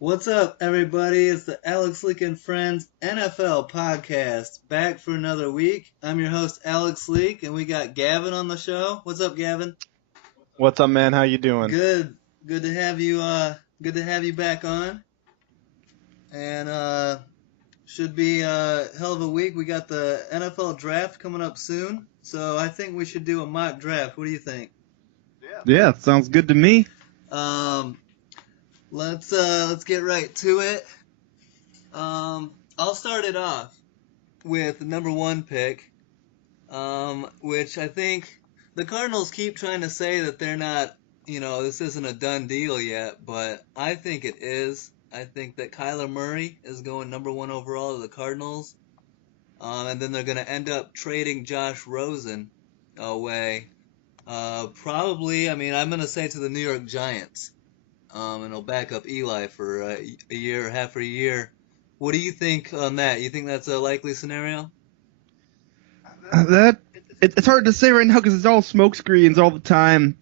What's up, everybody? It's the Alex Leak and Friends NFL podcast, back for another week. I'm your host, Alex Leak, and we got Gavin on the show. What's up, Gavin? What's up, man? How you doing? Good. Good to have you. Good to have you back on. And should be a hell of a week. We got the NFL draft coming up soon, so I think we should do a mock draft. What do you think? Yeah, sounds good to me. Um, let's get right to it. I'll start it off with the number one pick, which I think the Cardinals keep trying to say that they're not, this isn't a done deal yet, but I think it is. I think that Kyler Murray is going number one overall to the Cardinals, and then they're going to end up trading Josh Rosen away. Probably, I'm going to say to the New York Giants, and he'll back up Eli for a year, half a year. What do you think on that? You think that's a likely scenario? It's hard to say right now because it's all smoke screens all the time,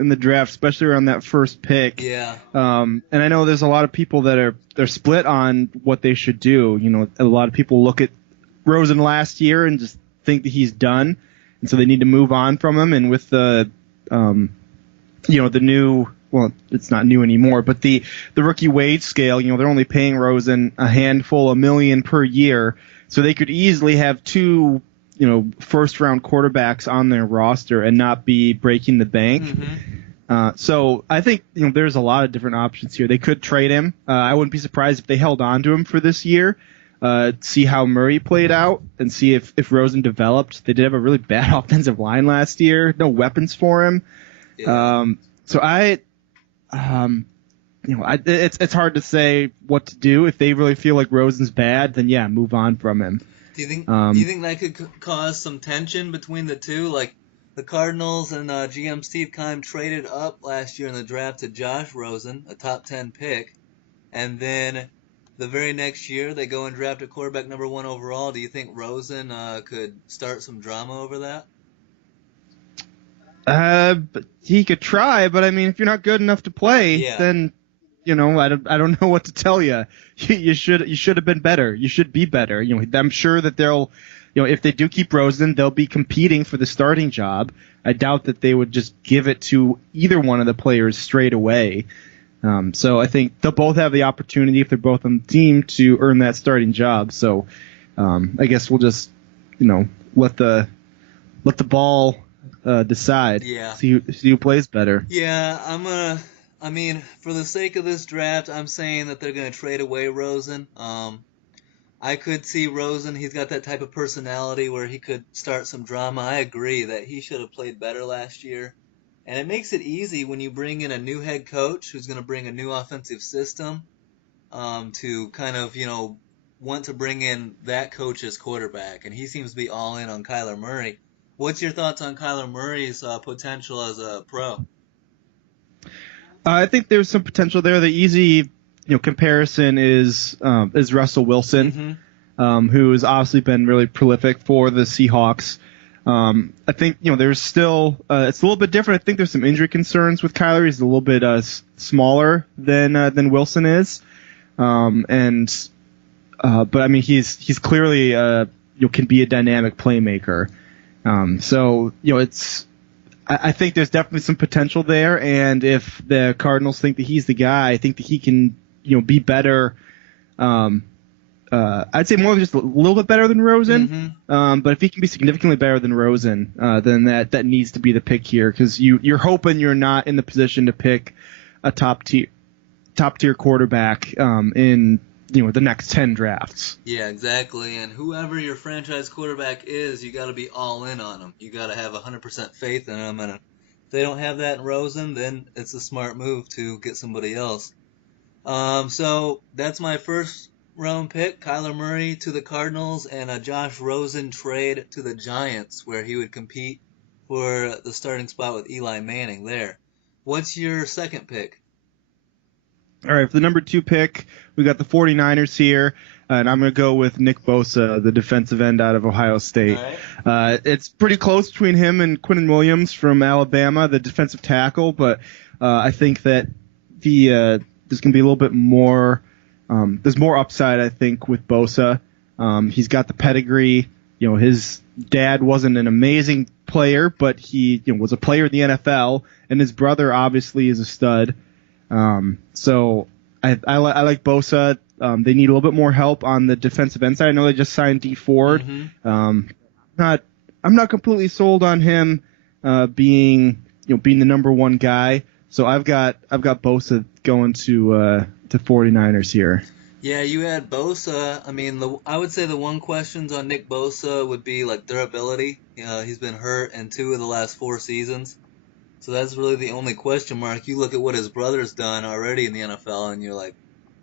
in the draft, especially around that first pick. Yeah. And I know there's a lot of people they're split on what they should do. A lot of people look at Rosen last year and just think that he's done, and so they need to move on from him. And with the the new, well, it's not new anymore, but the rookie wage scale, they're only paying Rosen a handful, $1 million per year, so they could easily have two first round quarterbacks on their roster and not be breaking the bank. Mm-hmm. So I think there's a lot of different options here. They could trade him. I wouldn't be surprised if they held on to him for this year, see how Murray played out, and see if Rosen developed. They did have a really bad offensive line last year, no weapons for him. Yeah. So it's hard to say what to do. If they really feel like Rosen's bad, then yeah, move on from him. Do you think that could cause some tension between the two? Like the Cardinals and GM Steve Keim traded up last year in the draft to Josh Rosen, a top 10 pick, and then the very next year they go and draft a quarterback number one overall. Do you think Rosen could start some drama over that? But he could try, but if you're not good enough to play, then I don't know what to tell you. You should have been better. You should be better. I'm sure that they'll, if they do keep Rosen, they'll be competing for the starting job. I doubt that they would just give it to either one of the players straight away. So I think they'll both have the opportunity, if they're both on the team, to earn that starting job. So I guess we'll just let the ball decide. Yeah. See who plays better. Yeah, for the sake of this draft, I'm saying that they're going to trade away Rosen. I could see Rosen, he's got that type of personality where he could start some drama. I agree that he should have played better last year. And it makes it easy when you bring in a new head coach who's going to bring a new offensive system, to kind of, want to bring in that coach as quarterback. And he seems to be all in on Kyler Murray. What's your thoughts on Kyler Murray's potential as a pro? I think there's some potential there. The easy, comparison is Russell Wilson, who has obviously been really prolific for the Seahawks. I think there's still it's a little bit different. I think there's some injury concerns with Kyler. He's a little bit smaller than Wilson is, but he's clearly can be a dynamic playmaker. So I think there's definitely some potential there, and if the Cardinals think that he's the guy, I think that he can, be better. I'd say more than just a little bit better than Rosen. But if he can be significantly better than Rosen, then that needs to be the pick here, because you're hoping you're not in the position to pick a top tier quarterback in the next 10 drafts. Yeah, exactly. And whoever your franchise quarterback is, you got to be all in on him. You got to have 100% faith in him. And if they don't have that in Rosen, then it's a smart move to get somebody else. So that's my first round pick, Kyler Murray to the Cardinals, and a Josh Rosen trade to the Giants, where he would compete for the starting spot with Eli Manning there. What's your second pick? All right, for the number 2 pick, we got the 49ers here, and I'm going to go with Nick Bosa, the defensive end out of Ohio State. Right. It's pretty close between him and Quinnen Williams from Alabama, the defensive tackle, but I think that the there's going to be a little bit more. There's more upside, I think, with Bosa. He's got the pedigree. His dad wasn't an amazing player, but he was a player in the NFL, and his brother obviously is a stud. So I like Bosa. They need a little bit more help on the defensive end side. I know they just signed D Ford. I'm not completely sold on him being the number one guy. So I've got Bosa going to 49ers here. Yeah, you had Bosa. I mean, I would say the one questions on Nick Bosa would be like durability. He's been hurt in 2 of the last 4 seasons. So that's really the only question mark. You look at what his brother's done already in the NFL, and you're like,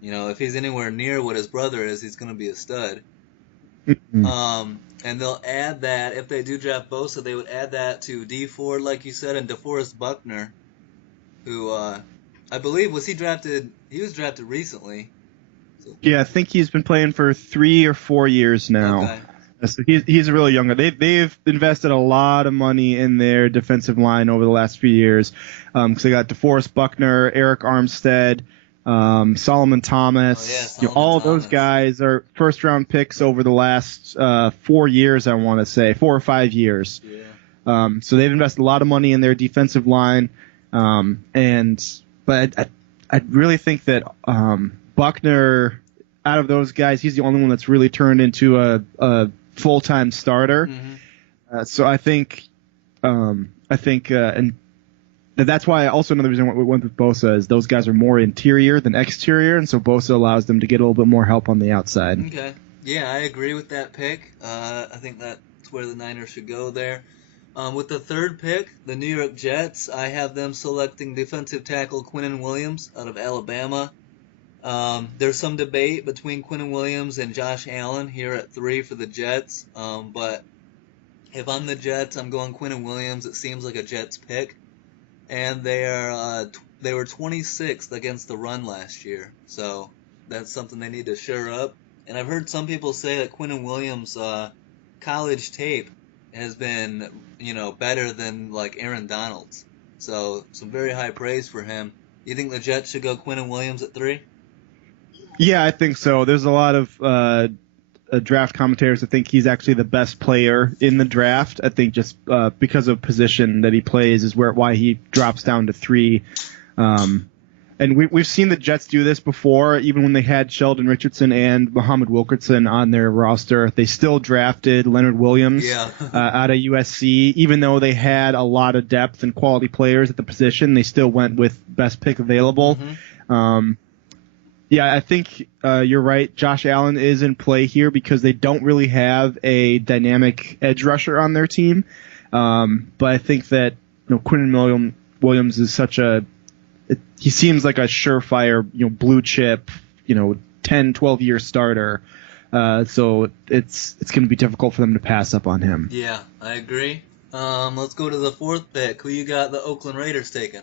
if he's anywhere near what his brother is, he's going to be a stud. And they'll add that, if they do draft Bosa, they would add that to D Ford, like you said, and DeForest Buckner, who I believe he was drafted recently. So. Yeah, I think he's been playing for 3 or 4 years now. Okay. So he's a really young guy. They've invested a lot of money in their defensive line over the last few years. Because they got DeForest Buckner, Eric Armstead, Solomon Thomas. All those guys are first round picks over the last 4 years. I want to say 4 or 5 years. Yeah. So they've invested a lot of money in their defensive line. But I really think that Buckner, out of those guys, he's the only one that's really turned into a full-time starter. So I think, and that's why also another reason we went with Bosa is those guys are more interior than exterior, and so Bosa allows them to get a little bit more help on the outside. Okay. Yeah, I agree with that pick. I think that's where the Niners should go there. With the third pick, the New York Jets, I have them selecting defensive tackle Quinnen Williams out of Alabama. There's some debate between Quinnen Williams and Josh Allen here at 3 for the Jets. But if I'm the Jets, I'm going Quinnen Williams. It seems like a Jets pick. And they were 26th against the run last year. So that's something they need to shore up. And I've heard some people say that Quinnen Williams' college tape has been, better than like Aaron Donald's. So some very high praise for him. You think the Jets should go Quinnen Williams at 3? Yeah, I think so. There's a lot of draft commentators that think he's actually the best player in the draft. I think just because of position that he plays is why he drops down to 3. And we've seen the Jets do this before, even when they had Sheldon Richardson and Muhammad Wilkerson on their roster. They still drafted Leonard Williams out of USC. Even though they had a lot of depth and quality players at the position, they still went with best pick available. Yeah, I think you're right. Josh Allen is in play here because they don't really have a dynamic edge rusher on their team. But I think that Quinnen Williams is he seems like a surefire, blue chip, 10, 12-year starter. So it's going to be difficult for them to pass up on him. Yeah, I agree. Let's go to the 4th pick. Who you got the Oakland Raiders taking?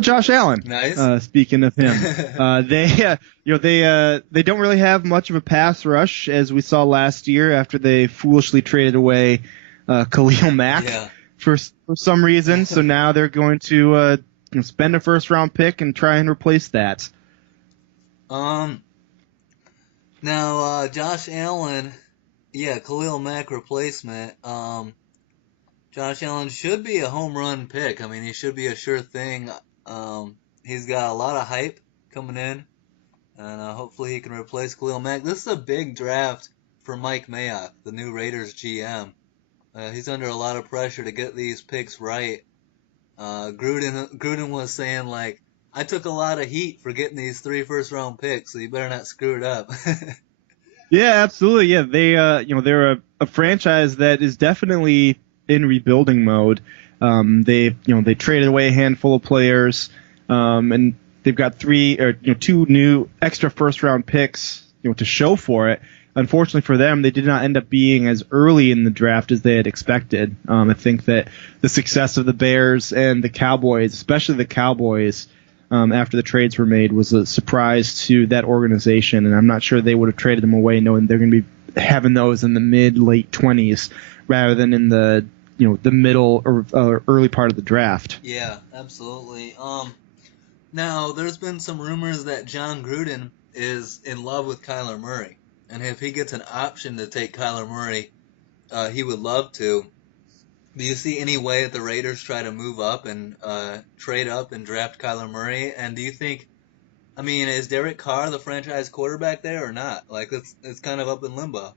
Josh Allen. Nice. Speaking of him, they don't really have much of a pass rush as we saw last year after they foolishly traded away Khalil Mack for some reason. So now they're going to spend a first-round pick and try and replace that. Now Josh Allen, Khalil Mack replacement. Josh Allen should be a home run pick. I mean, he should be a sure thing. He's got a lot of hype coming in, and hopefully he can replace Khalil Mack. This is a big draft for Mike Mayock, the new Raiders GM. He's under a lot of pressure to get these picks right. Gruden was saying, like, I took a lot of heat for getting these 3 first-round picks, so you better not screw it up. Yeah, absolutely. Yeah, they're a franchise that is definitely in rebuilding mode. They traded away a handful of players, and they've got 2 new extra first-round picks, to show for it. Unfortunately for them, they did not end up being as early in the draft as they had expected. I think that the success of the Bears and the Cowboys, especially the Cowboys, after the trades were made, was a surprise to that organization, and I'm not sure they would have traded them away knowing they're going to be having those in the mid-late 20s rather than in the the middle or early part of the draft. Yeah, absolutely. Now, there's been some rumors that John Gruden is in love with Kyler Murray, and if he gets an option to take Kyler Murray, he would love to. Do you see any way that the Raiders try to move up and trade up and draft Kyler Murray? And do you think, I mean, is Derek Carr the franchise quarterback there or not? Like it's kind of up in limbo.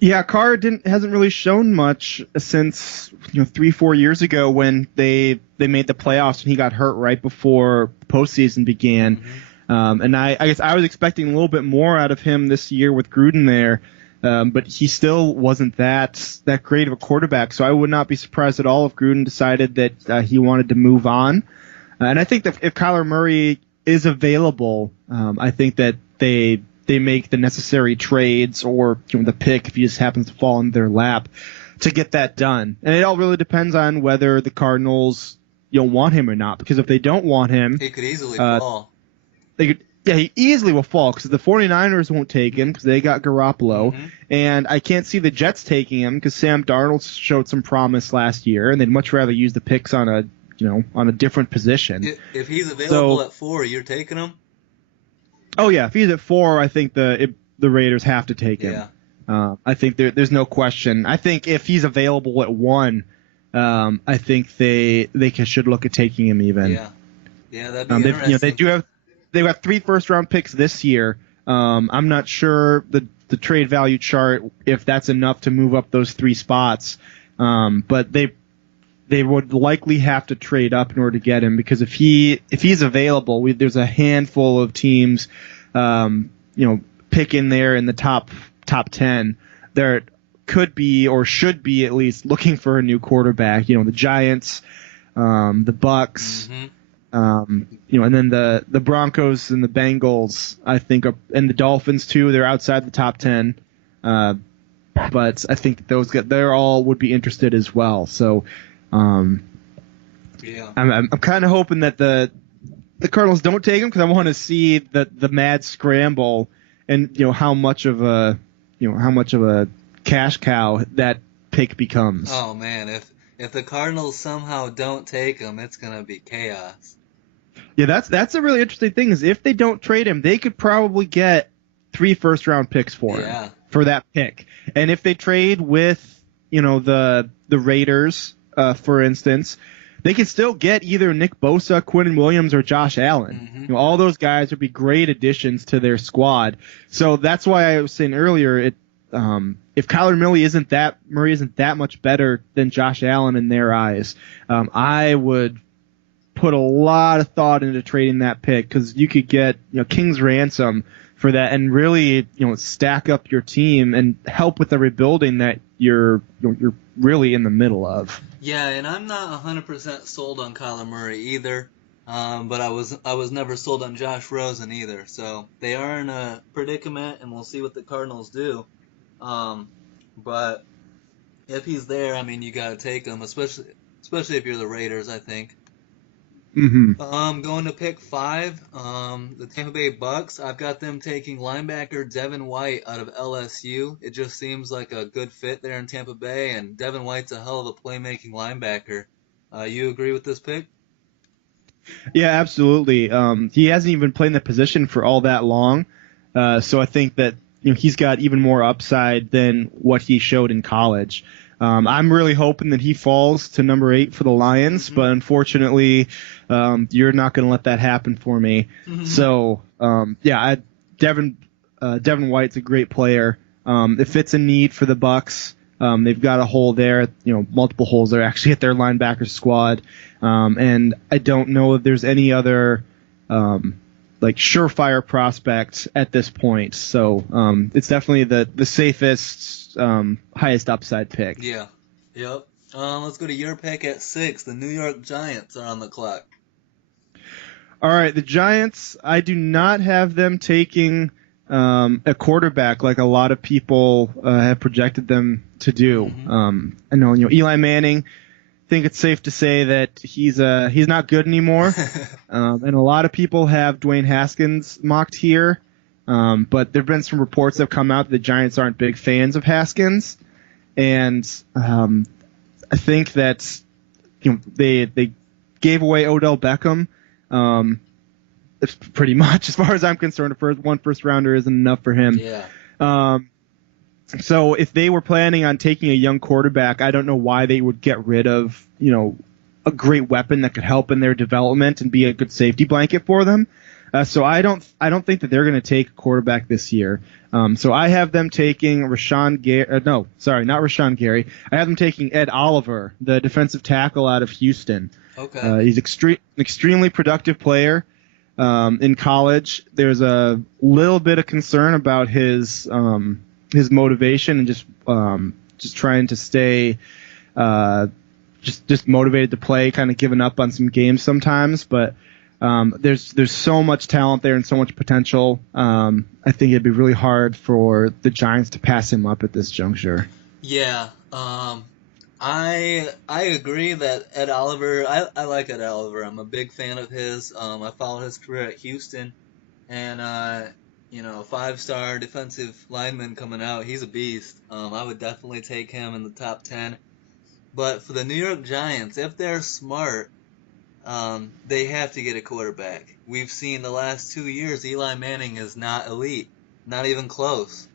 Yeah, Carr hasn't really shown much since 3-4 years ago when they made the playoffs and he got hurt right before postseason began. And I guess I was expecting a little bit more out of him this year with Gruden there, but he still wasn't that great of a quarterback. So I would not be surprised at all if Gruden decided that he wanted to move on. And I think that if Kyler Murray is available, I think that they make the necessary trades or the pick if he just happens to fall in their lap to get that done. And it all really depends on whether the Cardinals want him or not. Because if they don't want him, he could easily fall. He easily will fall because the 49ers won't take him because they got Garoppolo. And I can't see the Jets taking him because Sam Darnold showed some promise last year, and they'd much rather use the picks on a different position. If he's available at 4, you're taking him? Oh yeah, if he's at 4, I think the Raiders have to take him. Yeah. I think there's no question. I think if he's available at 1, I think they should look at taking him even. Yeah, that'd be interesting. They've got 3 first-round picks this year. I'm not sure the trade value chart if that's enough to move up those 3 spots, but they would likely have to trade up in order to get him because if he's available, there's a handful of teams, picking there in the top 10. There could be or should be at least looking for a new quarterback. The Giants, the Bucks, and then the Broncos and the Bengals, I think, and the Dolphins too. They're outside the top 10, but I think that they're all would be interested as well. So. I'm kind of hoping that the Cardinals don't take him because I want to see the mad scramble and how much of a cash cow that pick becomes. Oh man, if the Cardinals somehow don't take him, it's gonna be chaos. Yeah, that's a really interesting thing is if they don't trade him, they could probably get 3 first-round picks for him for that pick, and if they trade with the Raiders. For instance, they can still get either Nick Bosa, Quinnen Williams, or Josh Allen. All those guys would be great additions to their squad. So that's why I was saying earlier, if Kyler Murray isn't that much better than Josh Allen in their eyes, I would put a lot of thought into trading that pick because you could get king's ransom for that and really stack up your team and help with the rebuilding that you're really in the middle of. Yeah, and I'm not 100% sold on Kyler Murray either, but I was never sold on Josh Rosen either. So they are in a predicament, and we'll see what the Cardinals do. But if he's there, I mean, you got to take him, especially if you're the Raiders, I think. Going to pick 5, the Tampa Bay Bucks. I've got them taking linebacker Devin White out of LSU. It just seems like a good fit there in Tampa Bay, and Devin White's a hell of a playmaking linebacker. You agree with this pick? Yeah, absolutely. He hasn't even played in the position for all that long, so I think that he's got even more upside than what he showed in college. I'm really hoping that he falls to number 8 for the Lions, but unfortunately, you're not going to let that happen for me. So, Devin White's a great player. It fits a need for the Bucks. They've got a hole there, multiple holes there actually at their linebacker squad. And I don't know if there's any other surefire prospect at this point. So it's definitely the safest, highest upside pick. Yeah. Yep. Let's go to your pick at 6. The New York Giants are on the clock. All right, the Giants, I do not have them taking a quarterback like a lot of people have projected them to do. I know, Eli Manning, I think it's safe to say that he's not good anymore. And a lot of people have Dwayne Haskins mocked here. But there have been some reports that have come out that the Giants aren't big fans of Haskins. And I think that they gave away Odell Beckham It's pretty much, as far as I'm concerned, one first rounder isn't enough for him. Yeah. So if they were planning on taking a young quarterback, I don't know why they would get rid of, a great weapon that could help in their development and be a good safety blanket for them. So I don't think that they're going to take a quarterback this year. So I have them taking Rashawn Gary. No, sorry, not Rashawn Gary. I have them taking Ed Oliver, the defensive tackle out of Houston. Okay. He's extremely productive player. In college, there's a little bit of concern about his motivation and just trying to stay just motivated to play, kind of giving up on some games sometimes. But there's so much talent there and so much potential. I think it'd be really hard for the Giants to pass him up at this juncture. Yeah. I agree that Ed Oliver. I like Ed Oliver. I'm a big fan of his. I followed his career at Houston, and 5-star defensive lineman coming out. He's a beast. I would definitely take him in the top 10. But for the New York Giants, if they're smart, they have to get a quarterback. We've seen the last 2 years Eli Manning is not elite, not even close.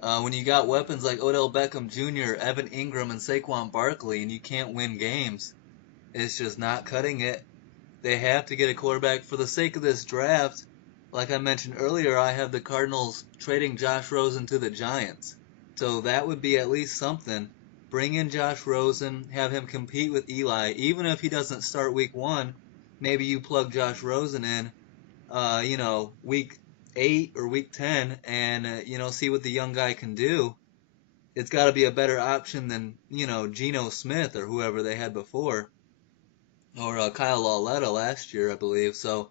When you got weapons like Odell Beckham Jr., Evan Ingram, and Saquon Barkley, and you can't win games, it's just not cutting it. They have to get a quarterback for the sake of this draft. Like I mentioned earlier, I have the Cardinals trading Josh Rosen to the Giants. So that would be at least something. Bring in Josh Rosen, have him compete with Eli. Even if he doesn't start week 1, maybe you plug Josh Rosen in, week 8 or week 10 and, see what the young guy can do. It's got to be a better option than, Geno Smith or whoever they had before. Or Kyle Lauletta last year, I believe. So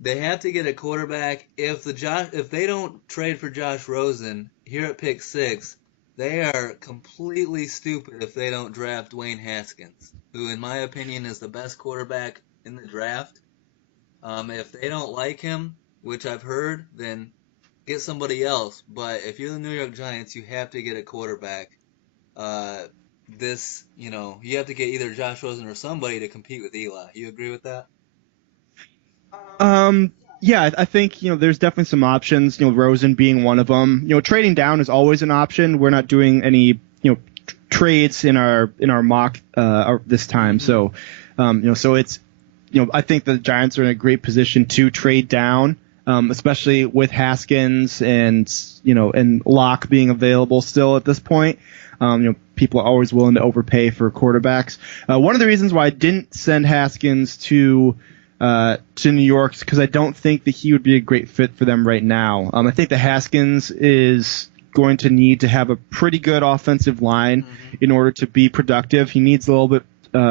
they have to get a quarterback. If they don't trade for Josh Rosen here at pick 6, they are completely stupid if they don't draft Dwayne Haskins, who in my opinion is the best quarterback in the draft. If they don't like him, which I've heard, then get somebody else. But if you're the New York Giants, you have to get a quarterback. Uh, you have to get either Josh Rosen or somebody to compete with Eli. You agree with that? Yeah, I think there's definitely some options. Rosen being one of them. Trading down is always an option. We're not doing any trades in our mock this time, so so it's I think the Giants are in a great position to trade down, especially with Haskins and Locke being available still at this point. People are always willing to overpay for quarterbacks. One of the reasons why I didn't send Haskins to New York because I don't think that he would be a great fit for them right now. I think that Haskins is going to need to have a pretty good offensive line in order to be productive. He needs a little bit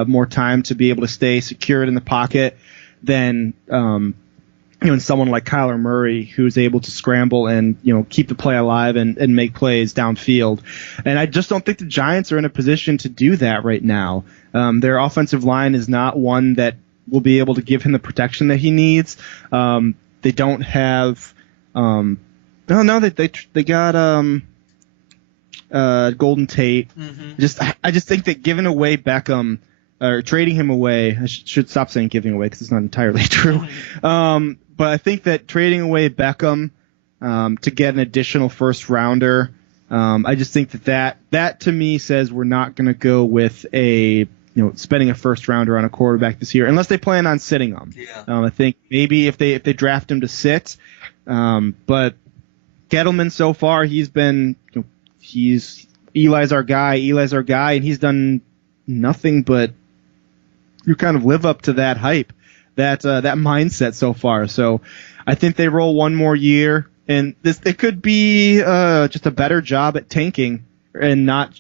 more time to be able to stay secured in the pocket than someone like Kyler Murray, who's able to scramble and keep the play alive and make plays downfield. And I just don't think the Giants are in a position to do that right now. Their offensive line is not one that will be able to give him the protection that he needs. They don't have. They got Golden Tate. I just think that giving away Beckham or trading him away. I should stop saying giving away because it's not entirely true. But I think that trading away Beckham to get an additional first rounder. I just think that to me says we're not going to go with spending a first rounder on a quarterback this year unless they plan on sitting him. Yeah. I think maybe if they draft him to sit, but Gettleman so far he's been Eli's our guy, and he's done nothing but you kind of live up to that hype, that mindset so far. So I think they roll one more year, and it could be just a better job at tanking and not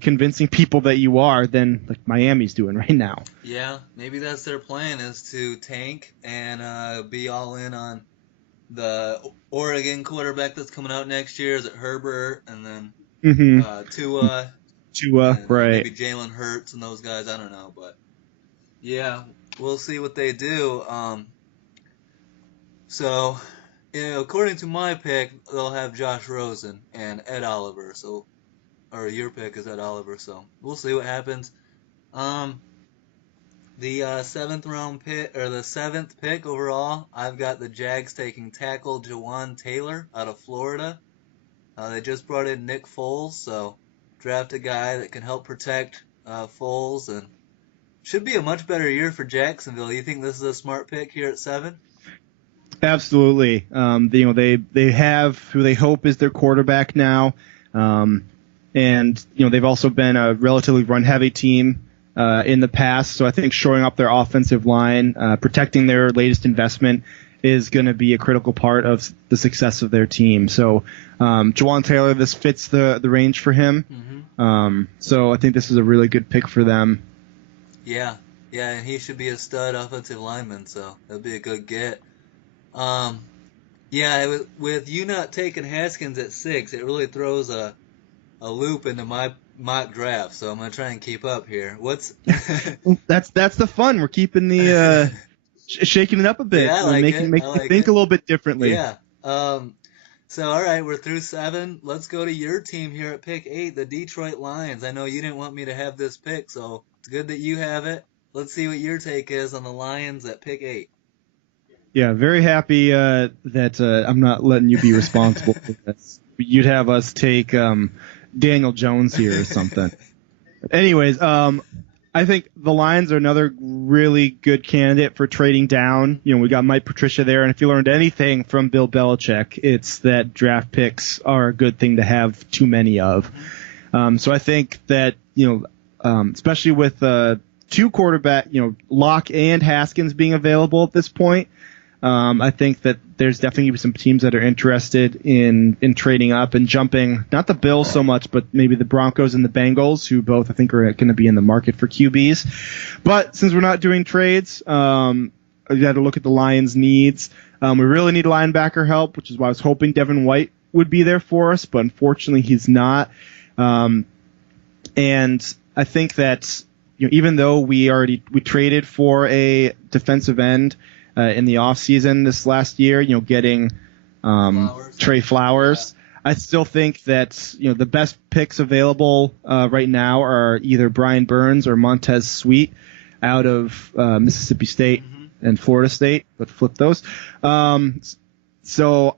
convincing people that you are than like Miami's doing right now. Yeah, maybe that's their plan is to tank and be all in on the Oregon quarterback that's coming out next year. Is it Herbert and then Tua and right? maybe Jalen Hurts and those guys? I don't know, but yeah, we'll see what they do. So according to my pick, they'll have Josh Rosen and Ed Oliver. So, or your pick is Ed Oliver. So we'll see what happens. Um, The seventh round pick or the seventh pick overall, I've got the Jags taking tackle Jawan Taylor out of Florida. They just brought in Nick Foles, so draft a guy that can help protect Foles, and should be a much better year for Jacksonville. You think this is a smart pick here at 7? Absolutely. They have who they hope is their quarterback now, and they've also been a relatively run heavy team in the past. So I think shoring up their offensive line, protecting their latest investment, is going to be a critical part of the success of their team. So Jawan Taylor, this fits the range for him. So I think this is a really good pick for them. Yeah, and he should be a stud offensive lineman, so that'd be a good get. Yeah, with you not taking Haskins at 6, it really throws a loop into my mock draft. So I'm gonna try and keep up here. What's that's the fun. We're keeping the shaking it up a bit, Yeah, I like making it. I you like think it. a little bit differently. Yeah. So all right, we're through 7. Let's go to your team here at pick 8, the Detroit Lions. I know you didn't want me to have this pick, so it's good that you have it. Let's see what your take is on the Lions at pick 8. Yeah, very happy that I'm not letting you be responsible for this. You'd have us take Daniel Jones here or something. Anyways, I think the Lions are another really good candidate for trading down. We got Mike Patricia there, and if you learned anything from Bill Belichick, it's that draft picks are a good thing to have too many of. So I think that especially with two quarterback, Locke and Haskins being available at this point, I think that there's definitely some teams that are interested in trading up and jumping, not the Bills so much, but maybe the Broncos and the Bengals, who both I think are going to be in the market for QBs. But since we're not doing trades, we got to look at the Lions' needs. We really need linebacker help, which is why I was hoping Devin White would be there for us, but unfortunately he's not. And I think that even though we traded for a defensive end in the offseason this last year, getting Trey Flowers. Yeah. I still think that the best picks available right now are either Brian Burns or Montez Sweat out of Mississippi State and Florida State, but flip those. So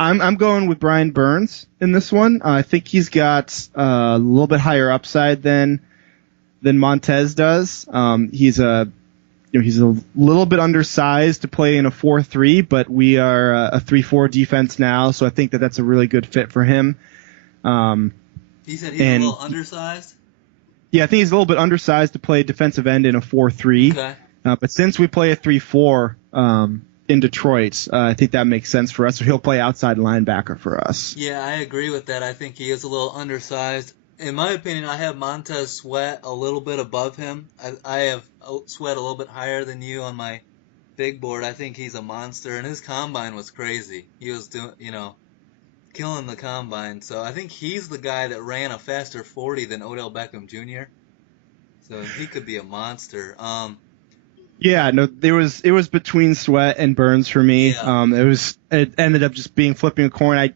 I'm going with Brian Burns in this one. I think he's got a little bit higher upside than Montez does. He's a little bit undersized to play in a 4-3, but we are a 3-4 defense now, so I think that that's a really good fit for him. He said he's a little undersized? Yeah, I think he's a little bit undersized to play defensive end in a 4-3. Okay. But since we play a 3-4 in Detroit, I think that makes sense for us, so he'll play outside linebacker for us. Yeah, I agree with that. I think he is a little undersized. In my opinion, I have Montez Sweat a little bit above him. I have Sweat a little bit higher than you on my big board. I think he's a monster, and his combine was crazy. He was doing, killing the combine. So I think he's the guy that ran a faster 40 than Odell Beckham Jr. So he could be a monster. Yeah, no, it was between Sweat and Burns for me. Yeah. It ended up just being flipping a coin.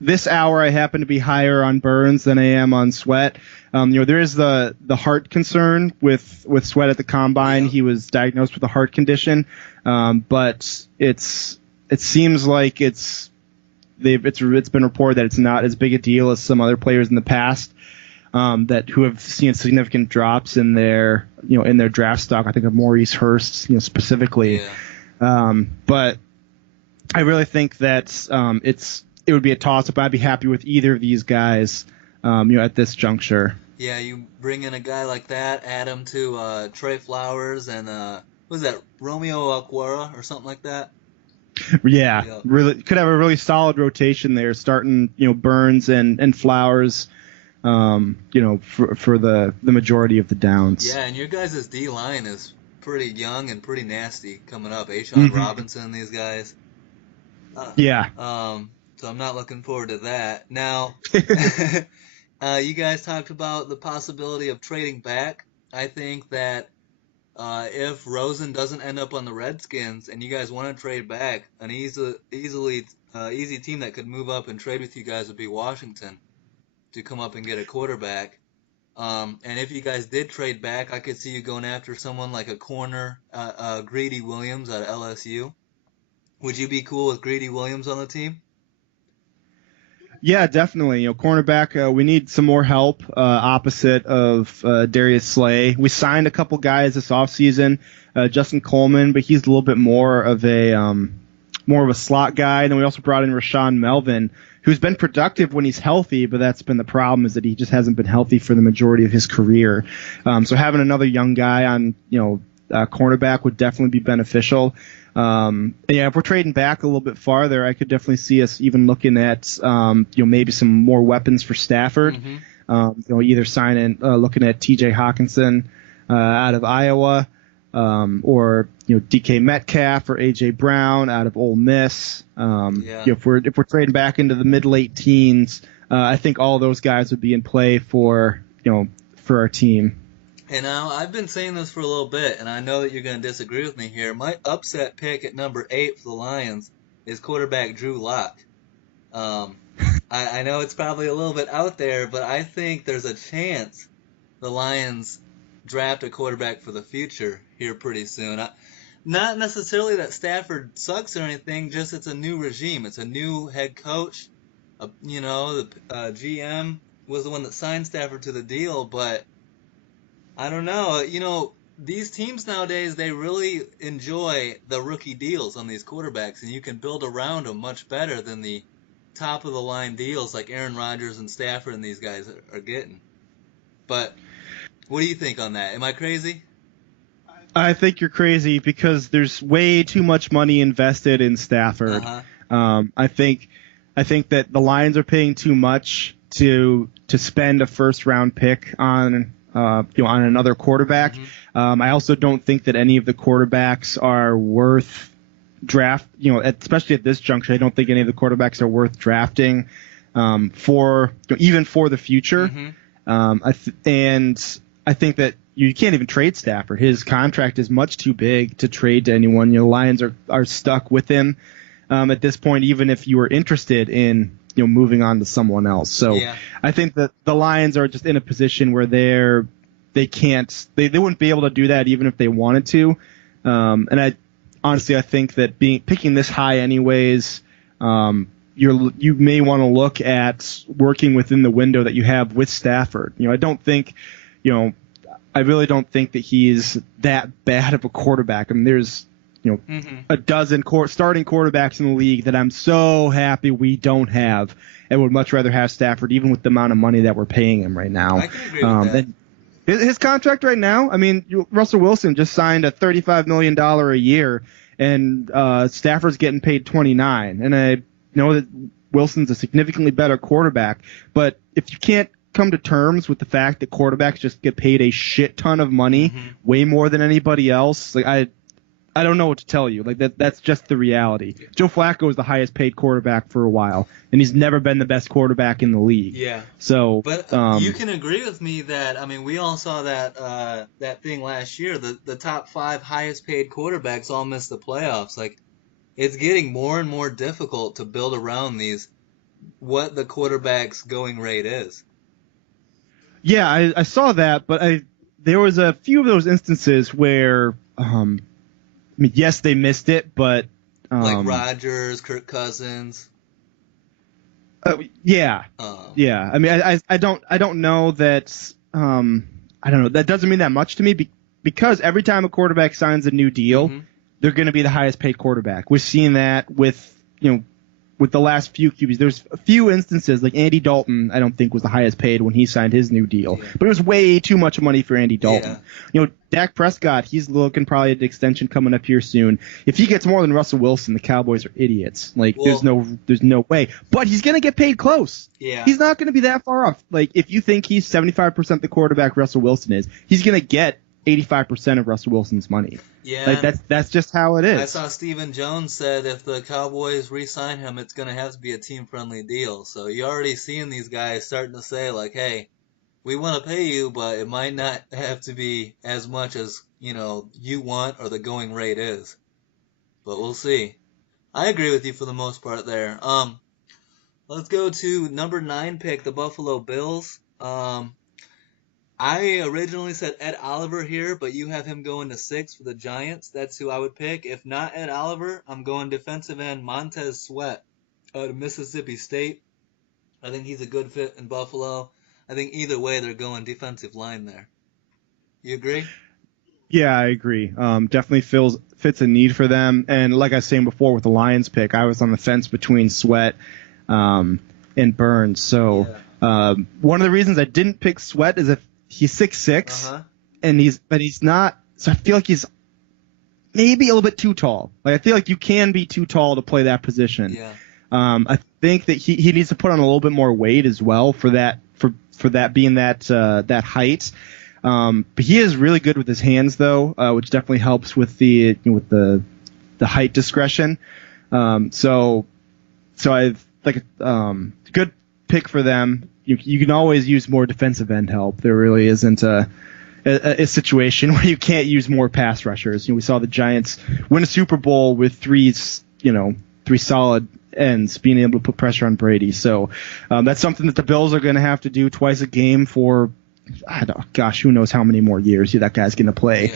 This hour I happen to be higher on Burns than I am on Sweat. There is the heart concern with Sweat at the combine. Yeah. He was diagnosed with a heart condition, but it seems like it's been reported that it's not as big a deal as some other players in the past who have seen significant drops in their draft stock. I think of Maurice Hurst, specifically. Yeah. But I really think that it would be a toss-up. I'd be happy with either of these guys, at this juncture. Yeah, you bring in a guy like that, add him to Trey Flowers and what was that, Romeo Okwara or something like that? Yeah, really could have a really solid rotation there, starting Burns and Flowers, for the majority of the downs. Yeah, and your guys' D line is pretty young and pretty nasty coming up. Ashawn Robinson, these guys. Yeah. So I'm not looking forward to that. Now, you guys talked about the possibility of trading back. I think that if Rosen doesn't end up on the Redskins and you guys want to trade back, an easy team that could move up and trade with you guys would be Washington to come up and get a quarterback. And if you guys did trade back, I could see you going after someone like a corner, Greedy Williams at LSU. Would you be cool with Greedy Williams on the team? Yeah, definitely. Cornerback, we need some more help opposite of Darius Slay. We signed a couple guys this offseason, Justin Coleman, but he's a little bit more of a slot guy. And then we also brought in Rashawn Melvin, who's been productive when he's healthy, but that's been the problem is that he just hasn't been healthy for the majority of his career. So having another young guy on, cornerback would definitely be beneficial. Yeah, if we're trading back a little bit farther, I could definitely see us even looking at, maybe some more weapons for Stafford. Either looking at T.J. Hawkinson out of Iowa, or DK Metcalf or AJ Brown out of Ole Miss. If we're trading back into the mid late teens, I think all those guys would be in play for our team. And now I've been saying this for a little bit, and I know that you're going to disagree with me here. My upset pick at number 8 for the Lions is quarterback Drew Lock. I know it's probably a little bit out there, but I think there's a chance the Lions draft a quarterback for the future here pretty soon. Not necessarily that Stafford sucks or anything, just it's a new regime. It's a new head coach. The GM was the one that signed Stafford to the deal, but I don't know. These teams nowadays, they really enjoy the rookie deals on these quarterbacks, and you can build around them much better than the top of the line deals like Aaron Rodgers and Stafford and these guys are getting. But what do you think on that? Am I crazy? I think you're crazy because there's way too much money invested in Stafford. I think that the Lions are paying too much to spend a first round pick on another quarterback. I also don't think that any of the quarterbacks are worth draft. Especially at this juncture, I don't think any of the quarterbacks are worth drafting for even for the future. And I think that you can't even trade Stafford. His contract is much too big to trade to anyone. The Lions are stuck with him at this point, even if you were interested in moving on to someone else. So I think that the Lions are just in a position where they wouldn't be able to do that even if they wanted to. And I think that picking this high anyways, you may want to look at working within the window that you have with Stafford. I really don't think that he's that bad of a quarterback. I mean, there's a dozen starting quarterbacks in the league that I'm so happy we don't have, and would much rather have Stafford, even with the amount of money that we're paying him right now. I can agree with that. His contract right now, I mean, Russell Wilson just signed a $35 million a year, and Stafford's getting paid $29. And I know that Wilson's a significantly better quarterback, but if you can't come to terms with the fact that quarterbacks just get paid a shit ton of money, way more than anybody else, like I don't know what to tell you. Like that's just the reality. Joe Flacco is the highest paid quarterback for a while, and he's never been the best quarterback in the league. Yeah. So, but you can agree with me that we all saw that thing last year. The top 5 highest paid quarterbacks all missed the playoffs. Like it's getting more and more difficult to build around what the quarterback's going rate is. Yeah, I saw that, but there was a few of those instances where. Yes, they missed it, but like Rodgers, Kirk Cousins. Yeah. I mean, I don't know that. I don't know. That doesn't mean that much to me because every time a quarterback signs a new deal, they're going to be the highest paid quarterback. We've seen that with the last few QBs. There's a few instances like Andy Dalton. I don't think was the highest paid when he signed his new deal, but it was way too much money for Andy Dalton. Dak Prescott, he's looking probably at an extension coming up here soon. If he gets more than Russell Wilson, the Cowboys are idiots. Like there's no way. But he's gonna get paid close. Yeah. He's not gonna be that far off. Like if you think he's 75% the quarterback Russell Wilson is, he's gonna get 85% of Russell Wilson's money. Yeah. Like that's just how it is. I saw Stephen Jones said if the Cowboys re-sign him, it's gonna have to be a team-friendly deal. So you're already seeing these guys starting to say like, hey, we want to pay you, but it might not have to be as much as, you want or the going rate is. But we'll see. I agree with you for the most part there. Let's go to number 9 pick, the Buffalo Bills. I originally said Ed Oliver here, but you have him going to 6 for the Giants. That's who I would pick. If not Ed Oliver, I'm going defensive end Montez Sweat out of Mississippi State. I think he's a good fit in Buffalo. I think either way they're going defensive line there. You agree? Yeah, I agree. Definitely fits a need for them. And like I was saying before with the Lions pick, I was on the fence between Sweat and Burns. So one of the reasons I didn't pick Sweat is if he's 6'6", and he's not. So I feel like he's maybe a little bit too tall. Like I feel like you can be too tall to play that position. Yeah. I think that he needs to put on a little bit more weight as well for that being that height. But he is really good with his hands, though, which definitely helps with the height discretion. So I've like good pick for them. You can always use more defensive end help. There really isn't a situation where you can't use more pass rushers. We saw the Giants win a Super Bowl with three solid ends being able to put pressure on Brady. So that's something that the Bills are going to have to do twice a game for. Who knows how many more years that guy's going to play.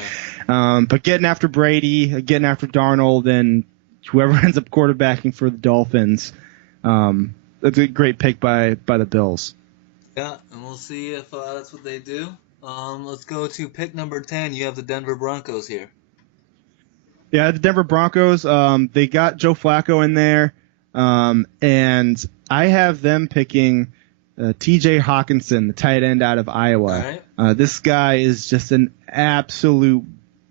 Yeah. But getting after Brady, getting after Darnold, and whoever ends up quarterbacking for the Dolphins, that's a great pick by the Bills. Yeah, and we'll see if that's what they do. Let's go to pick number 10. You have the Denver Broncos here. Yeah, the Denver Broncos, they got Joe Flacco in there, and I have them picking T.J. Hawkinson, the tight end out of Iowa. Right. This guy is just an absolute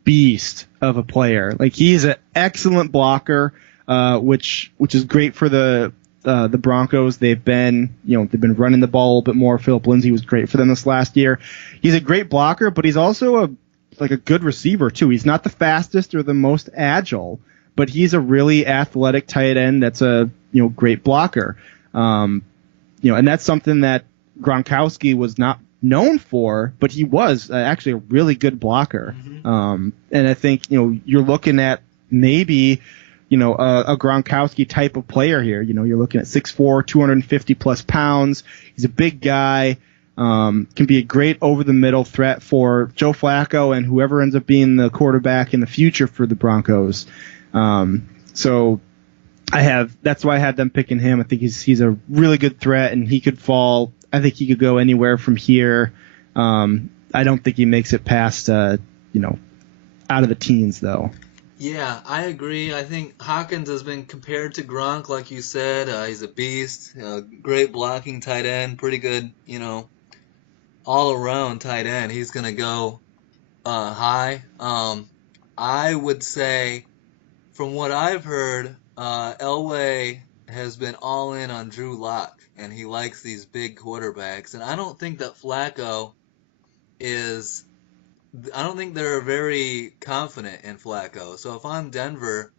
beast of a player. Like he's an excellent blocker, which is great for the Broncos. They've been running the ball a little bit more. Philip Lindsay was great for them this last year. He's a great blocker, but he's also a good receiver too. He's not the fastest or the most agile, but he's a really athletic tight end that's a great blocker. And that's something that Gronkowski was not known for, but he was actually a really good blocker. Mm-hmm. And I think, you're looking at maybe, a Gronkowski type of player here. You're looking at 6'4", 250 plus pounds. He's a big guy, can be a great over the middle threat for Joe Flacco and whoever ends up being the quarterback in the future for the Broncos. So that's why I had them picking him. I think he's a really good threat, and he could fall. I think he could go anywhere from here. I don't think he makes it past, out of the teens though. Yeah, I agree. I think Hawkins has been compared to Gronk, like you said. He's a beast, great blocking tight end, pretty good, all around tight end. He's gonna go high. I would say, from what I've heard, Elway has been all in on Drew Lock, and he likes these big quarterbacks. And I don't think that Flacco I don't think they're very confident in Flacco. So if I'm Denver,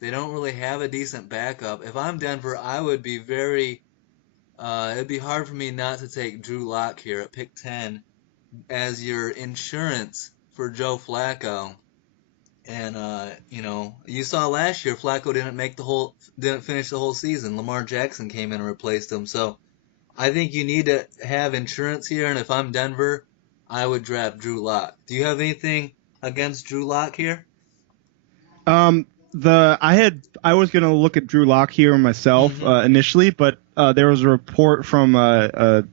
they don't really have a decent backup. If I'm Denver, I would be it'd be hard for me not to take Drew Lock here at pick 10 as your insurance for Joe Flacco. And you saw last year Flacco didn't finish the whole season. Lamar Jackson came in and replaced him. So I think you need to have insurance here. And if I'm Denver, I would draft Drew Lock. Do you have anything against Drew Lock here? I was gonna look at Drew Lock here myself initially, but there was a report from a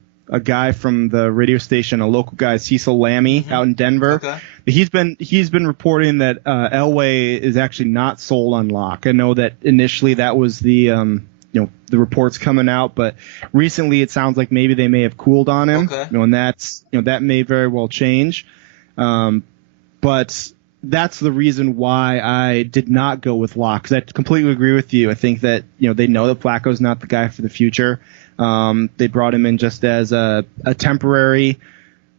guy from the radio station, a local guy, Cecil Lammy, out in Denver. Okay. He's been reporting that Elway is actually not sold on Lock. I know that initially that was the reports coming out, but recently it sounds like maybe they may have cooled on him. Okay. And that may very well change. But that's the reason why I did not go with Lock, because I completely agree with you. I think that they know that Flacco's not the guy for the future. They brought him in just as a temporary,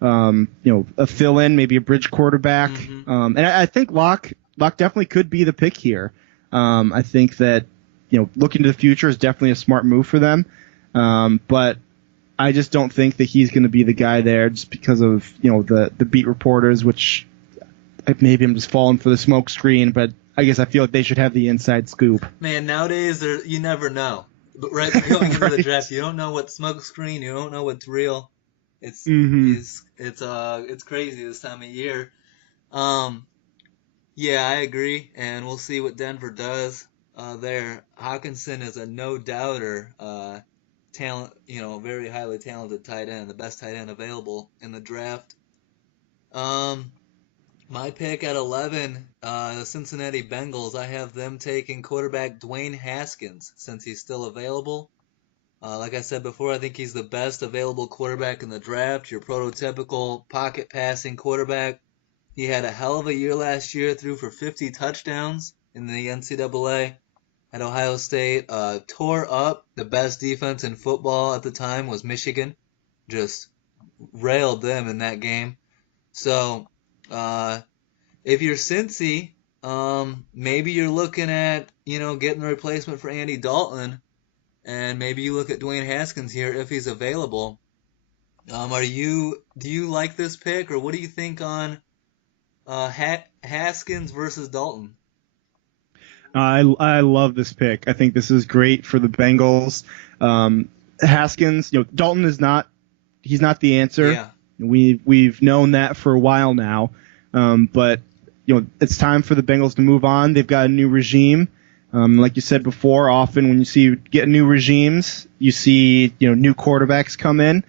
a fill-in, maybe a bridge quarterback. And I think Lock definitely could be the pick here. I think that looking to the future is definitely a smart move for them. But I just don't think that he's going to be the guy there just because of the beat reporters, which maybe I'm just falling for the smoke screen, but I guess I feel like they should have the inside scoop. Man, nowadays you never know. But right going into the draft, you don't know what's smoke screen, you don't know what's real. It's Mm-hmm. it's crazy this time of year. Um, yeah, I agree, and we'll see what Denver does there. Hawkinson is a no doubter, talent, very highly talented tight end, the best tight end available in the draft. Um, my pick at 11, the Cincinnati Bengals. I have them taking quarterback Dwayne Haskins since he's still available. Like I said before, I think he's the best available quarterback in the draft. Your prototypical pocket passing quarterback. He had a hell of a year last year, threw for 50 touchdowns in the NCAA at Ohio State. Tore up the best defense in football at the time was Michigan. Just railed them in that game. So, if you're Cincy, maybe you're looking at, getting a replacement for Andy Dalton, and maybe you look at Dwayne Haskins here if he's available. Do you like this pick, or what do you think on Haskins versus Dalton? I love this pick. I think this is great for the Bengals. Haskins, Dalton is not he's not the answer. Yeah. We've known that for a while now. But it's time for the Bengals to move on. They've got a new regime. Like you said before, often when you get new regimes, you see new quarterbacks come in.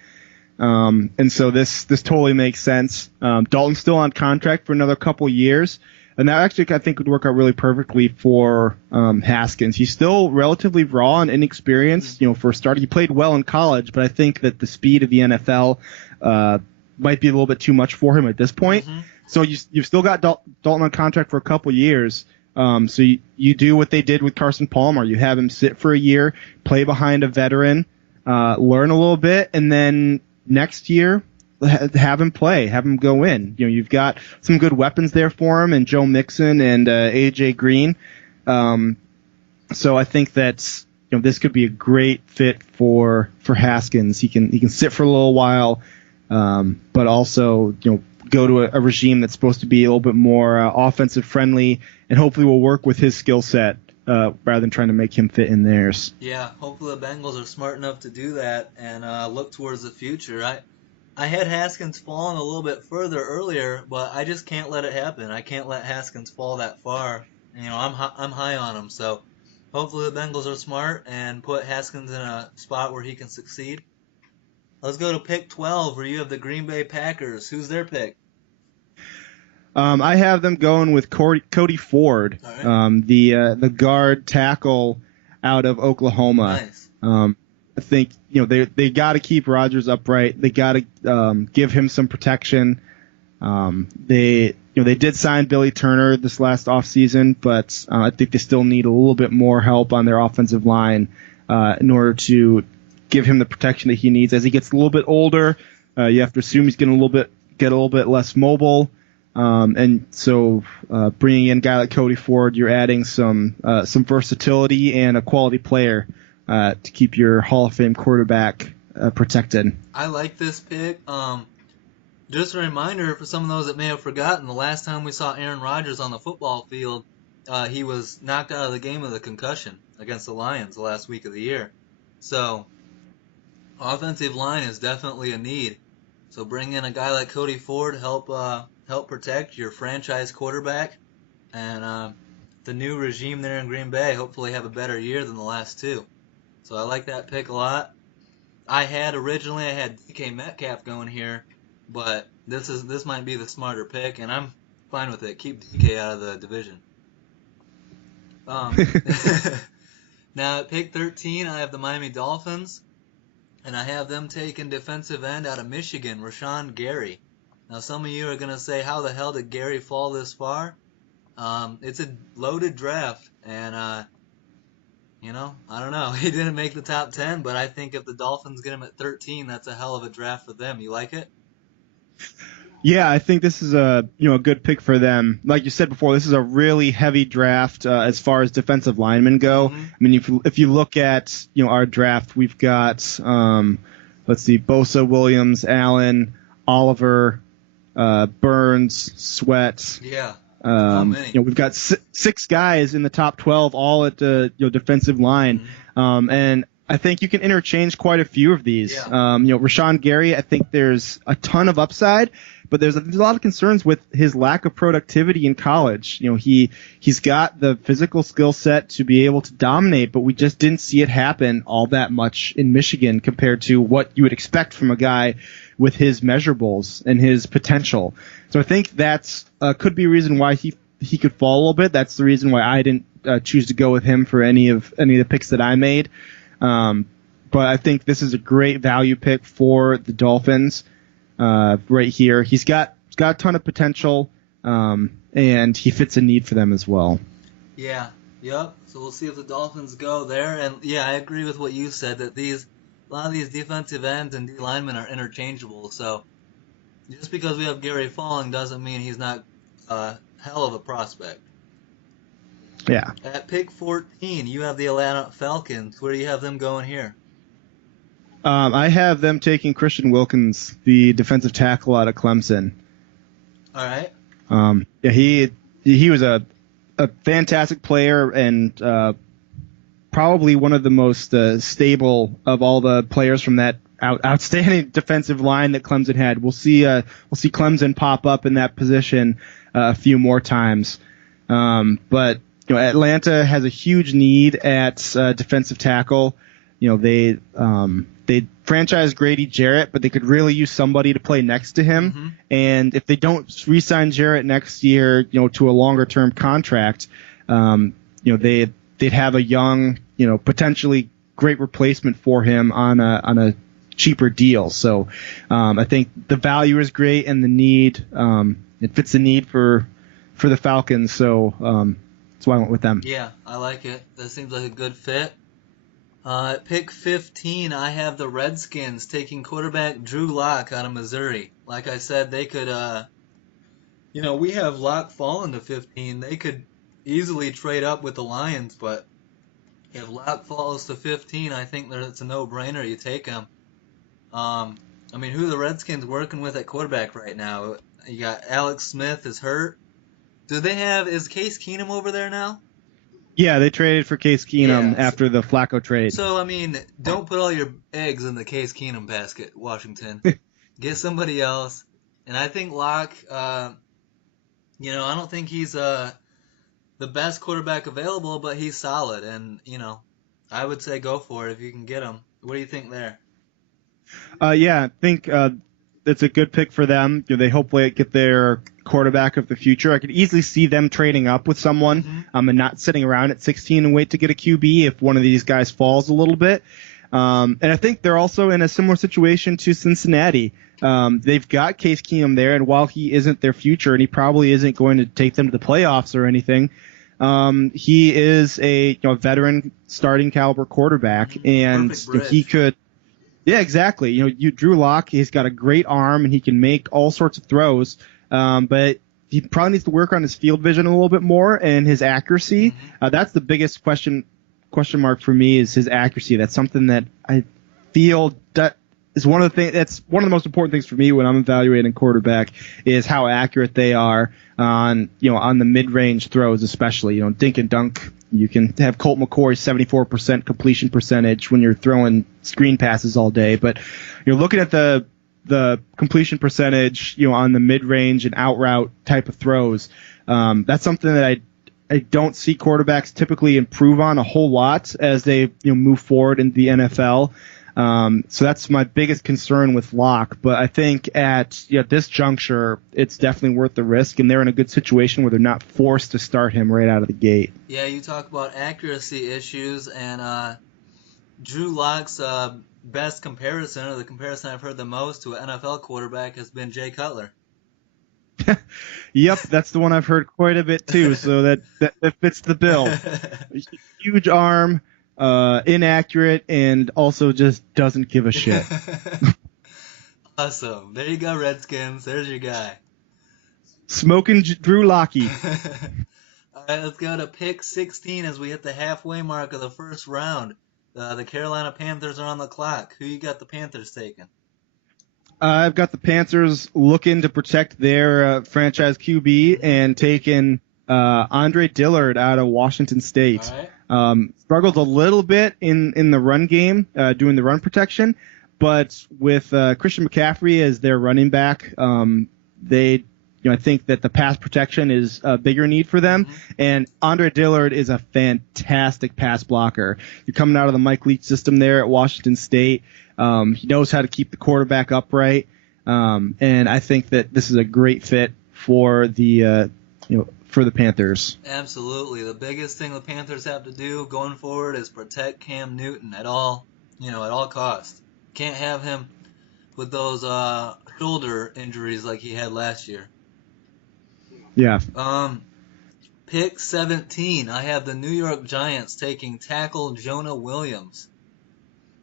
And so this totally makes sense. Dalton's still on contract for another couple years, and that actually I think would work out really perfectly for Haskins. He's still relatively raw and inexperienced. For a start, he played well in college, but I think that the speed of the NFL might be a little bit too much for him at this point. Mm-hmm. So you've still got Dalton on contract for a couple years. So you do what they did with Carson Palmer. You have him sit for a year, play behind a veteran, learn a little bit, and then next year have him play, have him go in. You've got some good weapons there for him, and Joe Mixon and AJ Green. So I think that this could be a great fit for Haskins. He can sit for a little while, but also go to a regime that's supposed to be a little bit more offensive friendly, and hopefully will work with his skill set rather than trying to make him fit in theirs. Yeah, hopefully the Bengals are smart enough to do that and look towards the future. I had Haskins falling a little bit further earlier, but I just can't let it happen. I can't let Haskins fall that far. I'm high on him, so hopefully the Bengals are smart and put Haskins in a spot where he can succeed. Let's go to pick 12, where you have the Green Bay Packers. Who's their pick? I have them going with Cody Ford, right. The guard tackle out of Oklahoma. Nice. I think they got to keep Rodgers upright. They got to give him some protection. They did sign Billy Turner this last offseason, but I think they still need a little bit more help on their offensive line in order to give him the protection that he needs as he gets a little bit older. You have to assume he's going to get a little bit less mobile. And so bringing in a guy like Cody Ford, you're adding some versatility and a quality player to keep your Hall of Fame quarterback protected. I like this pick. Just a reminder for some of those that may have forgotten, the last time we saw Aaron Rodgers on the football field, he was knocked out of the game with a concussion against the Lions the last week of the year. So, offensive line is definitely a need. So bring in a guy like Cody Ford, help protect your franchise quarterback, and the new regime there in Green Bay hopefully have a better year than the last two. So I like that pick a lot. Originally I had DK Metcalf going here, but this might be the smarter pick, and I'm fine with it. Keep DK out of the division. Now at pick 13, I have the Miami Dolphins, and I have them taking defensive end out of Michigan, Rashawn Gary. Now some of you are gonna say, how the hell did Gary fall this far? It's a loaded draft, and I don't know. He didn't make the top 10, but I think if the Dolphins get him at 13, that's a hell of a draft for them. You like it? Yeah, I think this is a good pick for them. Like you said before, this is a really heavy draft as far as defensive linemen go. Mm-hmm. I mean, if you look at our draft, we've got let's see, Bosa, Williams, Allen, Oliver, Burns, Sweat. Yeah. How many? We've got six guys in the top 12, all at the defensive line. Mm-hmm. And I think you can interchange quite a few of these. Yeah. Rashawn Gary, I think there's a ton of upside, but there's a lot of concerns with his lack of productivity in college. He's got the physical skill set to be able to dominate, but we just didn't see it happen all that much in Michigan compared to what you would expect from a guy with his measurables and his potential. So I think that's could be a reason why he could fall a little bit. That's the reason why I didn't choose to go with him for any of the picks that I made. But I think this is a great value pick for the Dolphins right here. He's got a ton of potential, and he fits a need for them as well. Yeah, yep. So we'll see if the Dolphins go there. And yeah, I agree with what you said that a lot of these defensive ends and D linemen are interchangeable. So just because we have Gary falling doesn't mean he's not a hell of a prospect. Yeah. At pick 14, you have the Atlanta Falcons. Where do you have them going here? I have them taking Christian Wilkins, the defensive tackle out of Clemson. All right. Yeah, he was a fantastic player and probably one of the most stable of all the players from that outstanding defensive line that Clemson had. We'll see Clemson pop up in that position a few more times, but. Atlanta has a huge need at defensive tackle. They franchised Grady Jarrett, but they could really use somebody to play next to him. Mm-hmm. And if they don't re-sign Jarrett next year, to a longer-term contract, they'd have a young, potentially great replacement for him on a cheaper deal. So I think the value is great and the need it fits the need for the Falcons. So. That's why I went with them. Yeah, I like it. That seems like a good fit. At pick 15, I have the Redskins taking quarterback Drew Lock out of Missouri. Like I said, they could, we have Lock falling to 15. They could easily trade up with the Lions, but if Lock falls to 15, I think it's a no-brainer. You take him. Who are the Redskins working with at quarterback right now? You got Alex Smith is hurt. Is Case Keenum over there now? Yeah, they traded for Case Keenum after the Flacco trade. So, don't put all your eggs in the Case Keenum basket, Washington. Get somebody else. And I think Locke, I don't think he's the best quarterback available, but he's solid. And, I would say go for it if you can get him. What do you think there? I think it's a good pick for them. They hopefully get their quarterback of the future. I could easily see them trading up with someone and not sitting around at 16 and wait to get a QB if one of these guys falls a little bit. And I think they're also in a similar situation to Cincinnati. They've got Case Keenum there, and while he isn't their future and he probably isn't going to take them to the playoffs or anything, he is a veteran starting caliber quarterback, and he could. Yeah, exactly. Drew Lock, he's got a great arm and he can make all sorts of throws, but he probably needs to work on his field vision a little bit more and his accuracy. Mm-hmm. That's the biggest question mark for me is his accuracy. That's something that I feel that is one of the most important things for me when I'm evaluating quarterback is how accurate they are on the mid-range throws, especially dink and dunk. You can have Colt McCoy's 74% completion percentage when you're throwing screen passes all day, but you're looking at the completion percentage, on the mid-range and out route type of throws. That's something that I don't see quarterbacks typically improve on a whole lot as they move forward in the NFL. So that's my biggest concern with Locke. But I think at this juncture, it's definitely worth the risk, and they're in a good situation where they're not forced to start him right out of the gate. Yeah, you talk about accuracy issues, and Drew Locke's best comparison, or the comparison I've heard the most to an NFL quarterback, has been Jay Cutler. Yep, that's the one I've heard quite a bit too, so that fits the bill. Huge arm. Inaccurate, and also just doesn't give a shit. Awesome. There you go, Redskins. There's your guy. Smoking Drew Lockey. All right, let's go to pick 16 as we hit the halfway mark of the first round. The Carolina Panthers are on the clock. Who you got the Panthers taking? I've got the Panthers looking to protect their franchise QB and taking Andre Dillard out of Washington State. All right. Struggled a little bit in the run game, doing the run protection, but with Christian McCaffrey as their running back, they, I think that the pass protection is a bigger need for them. Mm-hmm. And Andre Dillard is a fantastic pass blocker. You're coming out of the Mike Leach system there at Washington State. He knows how to keep the quarterback upright. And I think that this is a great fit for the for the Panthers. Absolutely. The biggest thing the Panthers have to do going forward is protect Cam Newton at all costs. Can't have him with those shoulder injuries like he had last year. Yeah. Pick 17. I have the New York Giants taking tackle Jonah Williams.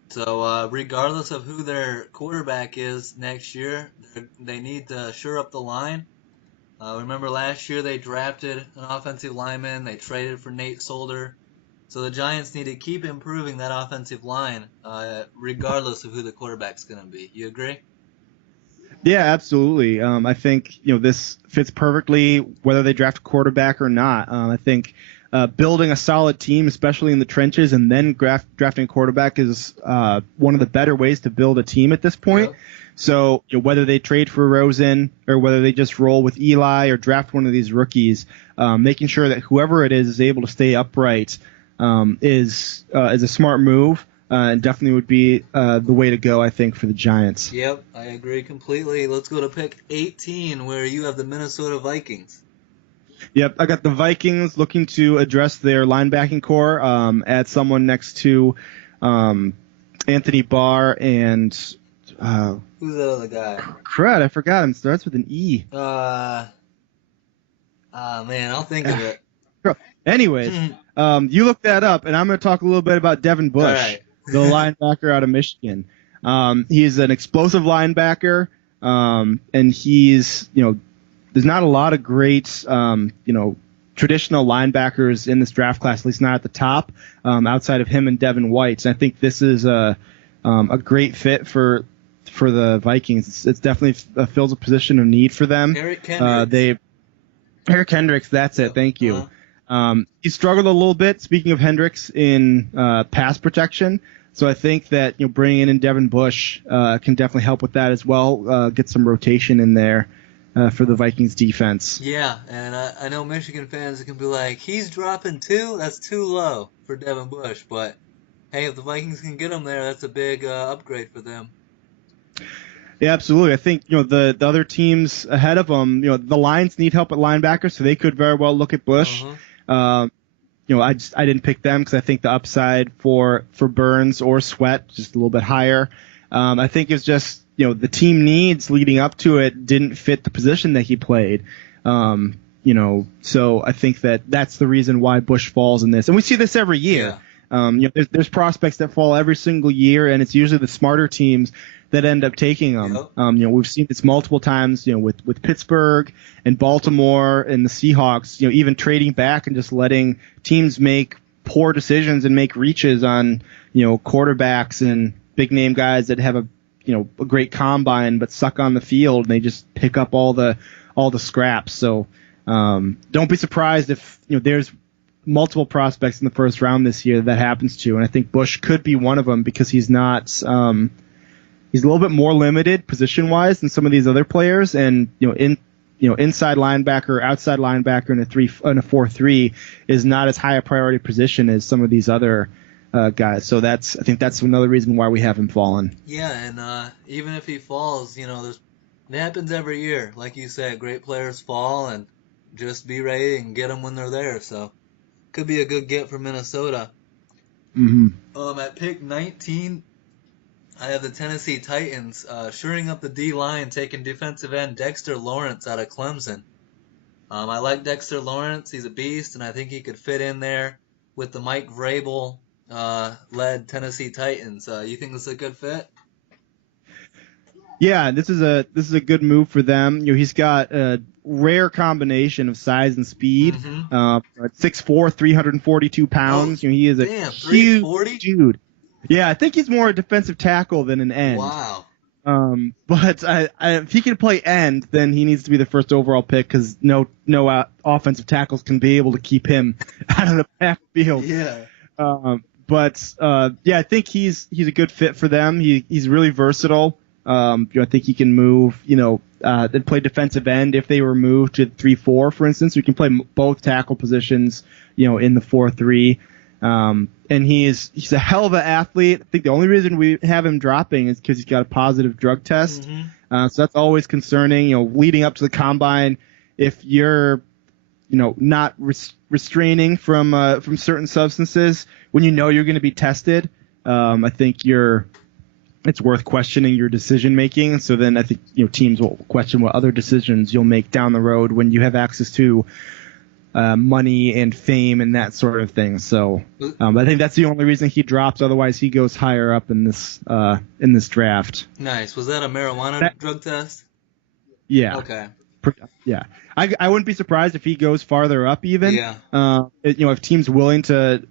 So regardless of who their quarterback is next year, they need to shore up the line. Remember last year they drafted an offensive lineman. They traded for Nate Solder. So the Giants need to keep improving that offensive line regardless of who the quarterback's going to be. You agree? Yeah, absolutely. I think this fits perfectly whether they draft a quarterback or not. I think building a solid team, especially in the trenches, and then drafting a quarterback is one of the better ways to build a team at this point. Yep. So whether they trade for Rosen or whether they just roll with Eli or draft one of these rookies, making sure that whoever it is able to stay upright is a smart move. And definitely would be the way to go, I think, for the Giants. Yep, I agree completely. Let's go to pick 18, where you have the Minnesota Vikings. Yep, I got the Vikings looking to address their linebacking core, add someone next to Anthony Barr and... who's the other guy? Crud, I forgot him. Starts with an E. Man, I'll think of it. Anyways, you look that up, and I'm going to talk a little bit about Devin Bush. All right. The linebacker out of Michigan. He's an explosive linebacker, and he's, there's not a lot of great, traditional linebackers in this draft class, at least not at the top, outside of him and Devin White. And I think this is a great fit for the Vikings. It's definitely fills a position of need for them. Eric Kendricks. Eric Hendricks, that's it. Thank you. He struggled a little bit, speaking of Hendricks, in pass protection. So I think that bringing in Devin Bush can definitely help with that as well. Get some rotation in there for the Vikings defense. Yeah, and I know Michigan fans can be like, he's dropping 2? That's too low for Devin Bush. But hey, if the Vikings can get him there, that's a big upgrade for them. Yeah, absolutely. I think the other teams ahead of them, the Lions need help at linebacker, so they could very well look at Bush. Uh-huh. I didn't pick them because I think the upside for Burns or Sweat just a little bit higher. I think it's just the team needs leading up to it didn't fit the position that he played. So I think that's the reason why Bush falls in this, and we see this every year. Yeah. There's prospects that fall every single year, and it's usually the smarter teams that end up taking them. Yep. We've seen this multiple times, with Pittsburgh and Baltimore and the Seahawks, even trading back and just letting teams make poor decisions and make reaches on, quarterbacks and big name guys that have a great combine but suck on the field, and they just pick up all the scraps. So don't be surprised if there's multiple prospects in the first round this year that happens to, and I think Bush could be one of them because he's not he's a little bit more limited position-wise than some of these other players, and inside linebacker, outside linebacker in a 4-3 is not as high a priority position as some of these other guys. So I think that's another reason why we have him fallen. Yeah, and even if he falls, it happens every year. Like you said, great players fall, and just be ready and get them when they're there. So could be a good get for Minnesota. Mm-hmm. At pick 19. I have the Tennessee Titans shoring up the D-line, taking defensive end Dexter Lawrence out of Clemson. I like Dexter Lawrence. He's a beast, and I think he could fit in there with the Mike Vrabel-led Tennessee Titans. You think this is a good fit? Yeah, this is a good move for them. He's got a rare combination of size and speed. Mm-hmm. 6'4", 342 pounds. He is a huge dude. Yeah, I think he's more a defensive tackle than an end. Wow. But if he can play end, then he needs to be the first overall pick because no offensive tackles can be able to keep him out of the backfield. Yeah. Yeah, I think he's a good fit for them. He's really versatile. I think he can move, and play defensive end if they were moved to 3-4, for instance. We can play both tackle positions, in the 4-3. And he's a hell of an athlete. I think the only reason we have him dropping is because he's got a positive drug test. Mm-hmm. So that's always concerning. Leading up to the combine, if you're not restraining from certain substances when you're going to be tested, I think it's worth questioning your decision making. So then I think teams will question what other decisions you'll make down the road when you have access to money and fame and that sort of thing. So I think that's the only reason he drops. Otherwise, he goes higher up in this draft. Nice. Was that a marijuana drug test? Yeah. Okay. Yeah. I wouldn't be surprised if he goes farther up even. Yeah. If teams willing to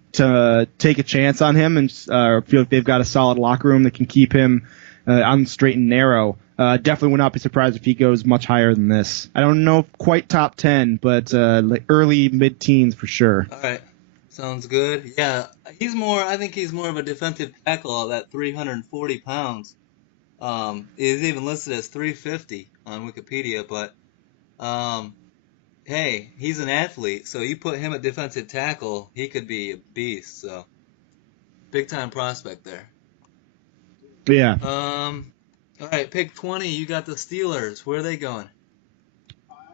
take a chance on him and feel like they've got a solid locker room that can keep him on the straight and narrow. Definitely would not be surprised if he goes much higher than this. I don't know quite top 10, but like early mid-teens for sure. All right. Sounds good. Yeah, I think he's more of a defensive tackle at 340 pounds. He's even listed as 350 on Wikipedia, but hey, he's an athlete, so you put him at defensive tackle, he could be a beast, so big time prospect there. Yeah. All right, pick 20. You got the Steelers. Where are they going?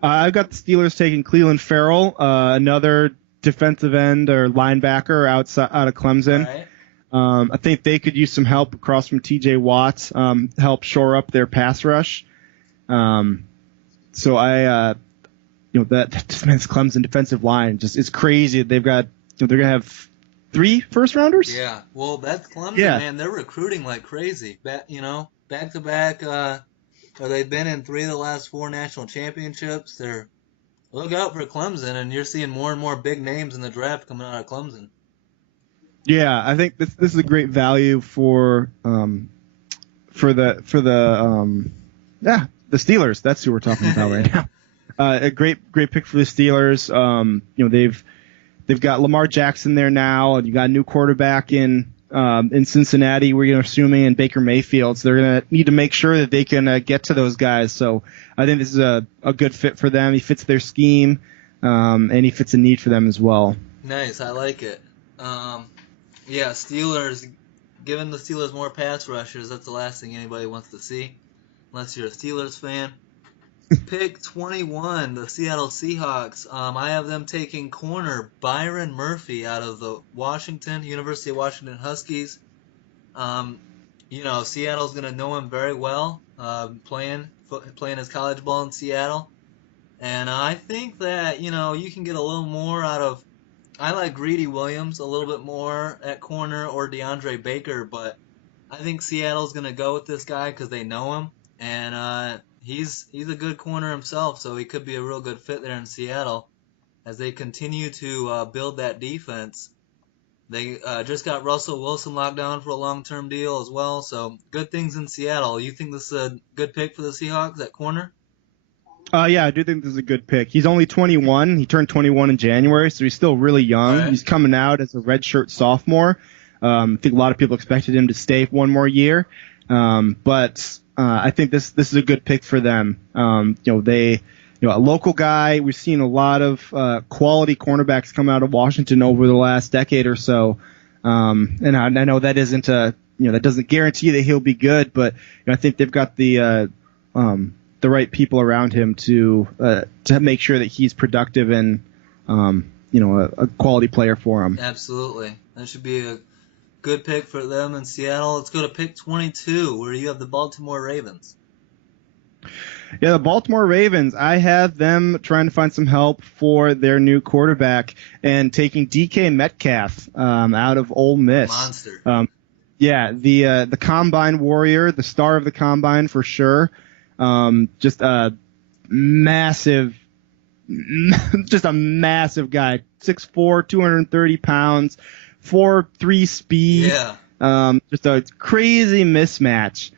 I've got the Steelers taking Cleveland Farrell, another defensive end or linebacker out of Clemson. All right. I think they could use some help across from T.J. Watt, help shore up their pass rush. So that this Clemson defensive line just is crazy. They've got they're gonna have 3 first rounders. Yeah, well that's Clemson, man. They're recruiting like crazy. Back to back. They've been in 3 of the last 4 national championships. Look out for Clemson, and you're seeing more and more big names in the draft coming out of Clemson. Yeah, I think this is a great value for the Steelers. That's who we're talking about right now. A great pick for the Steelers. They've got Lamar Jackson there now, and you got a new quarterback in Cincinnati. We're assuming, and Baker Mayfield. So they're gonna need to make sure that they can get to those guys. So I think this is a good fit for them. He fits their scheme, and he fits a need for them as well. Nice, I like it. Yeah, Steelers. Giving the Steelers more pass rushers, that's the last thing anybody wants to see, unless you're a Steelers fan. Pick 21, the Seattle Seahawks. I have them taking corner Byron Murphy out of the University of Washington Huskies. Seattle's going to know him very well, playing his college ball in Seattle. And I think that, you can get a little more out of, I like Greedy Williams a little bit more at corner, or DeAndre Baker, but I think Seattle's going to go with this guy because they know him. And he's a good corner himself, so he could be a real good fit there in Seattle as they continue to build that defense. They just got Russell Wilson locked down for a long-term deal as well, so good things in Seattle. You think this is a good pick for the Seahawks at corner? Yeah, I do think this is a good pick. He's only 21. He turned 21 in January, so he's still really young. Right. He's coming out as a redshirt sophomore. I think a lot of people expected him to stay one more year, but I think this is a good pick for them. A local guy. We've seen a lot of quality cornerbacks come out of Washington over the last decade or so, and I know that isn't that doesn't guarantee that he'll be good, but I think they've got the right people around him to make sure that he's productive and a quality player for him. Absolutely, that should be a good pick for them in Seattle. Let's go to pick 22, where you have the Baltimore Ravens. Yeah, the Baltimore Ravens, I have them trying to find some help for their new quarterback and taking DK Metcalf out of Ole Miss. Monster. The Combine warrior, the star of the Combine for sure. Just a massive guy. 6'4", 230 pounds, 4.3 speed. Yeah. Just a crazy mismatch.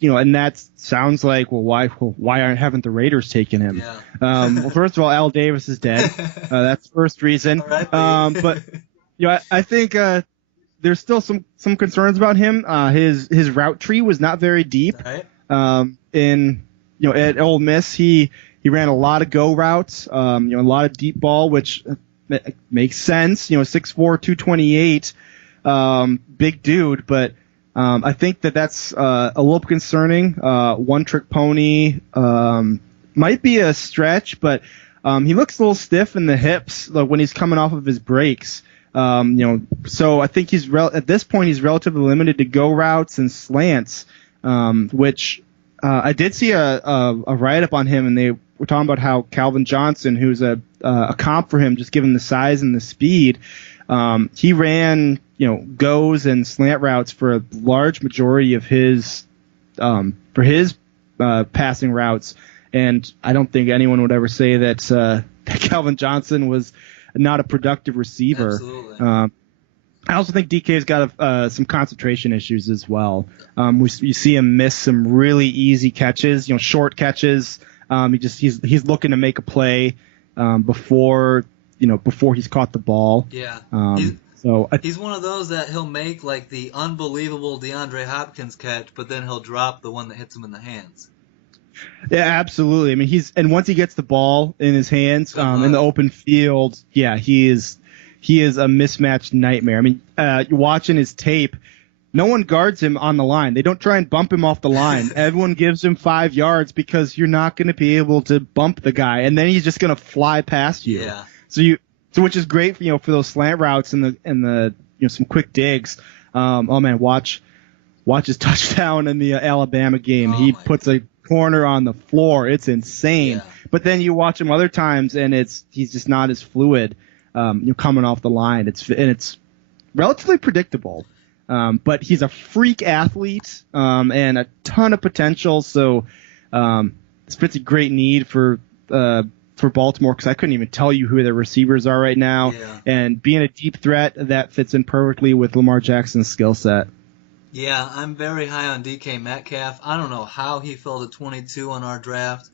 and that sounds like, well, why haven't the Raiders taken him? Yeah. Well, first of all, Al Davis is dead. That's the first reason. But I think there's still some concerns about him. His route tree was not very deep. Right. At Ole Miss, he ran a lot of go routes. A lot of deep ball, which makes sense. 6'4", 228, big dude. But I think that's a little concerning. One trick pony might be a stretch, but he looks a little stiff in the hips when he's coming off of his breaks. So I think at this point he's relatively limited to go routes and slants, which I did see a write up on him, and they were talking about how Calvin Johnson, who's a comp for him, just given the size and the speed, he ran goes and slant routes for a large majority of his passing routes, and I don't think anyone would ever say that Calvin Johnson was not a productive receiver. Absolutely. I also think DK's got some concentration issues as well. You see him miss some really easy catches, short catches. He's looking to make a play before he's caught the ball. Yeah. He's one of those that he'll make like the unbelievable DeAndre Hopkins catch, but then he'll drop the one that hits him in the hands. Yeah, absolutely. I mean, once he gets the ball in his hands in the open field, yeah, he is a mismatched nightmare. I mean, you're watching his tape. No one guards him on the line. They don't try and bump him off the line. Everyone gives him 5 yards because you're not going to be able to bump the guy, and then he's just going to fly past you. Yeah. So which is great for those slant routes and the some quick digs. Oh man, watch his touchdown in the Alabama game. He puts a corner on the floor. It's insane. Yeah. But then you watch him other times, and he's just not as fluid. Coming off the line, it's relatively predictable. But he's a freak athlete and a ton of potential. So this fits a great need for Baltimore, because I couldn't even tell you who their receivers are right now. Yeah. And being a deep threat, that fits in perfectly with Lamar Jackson's skill set. Yeah, I'm very high on DK Metcalf. I don't know how he fell to 22 on our draft.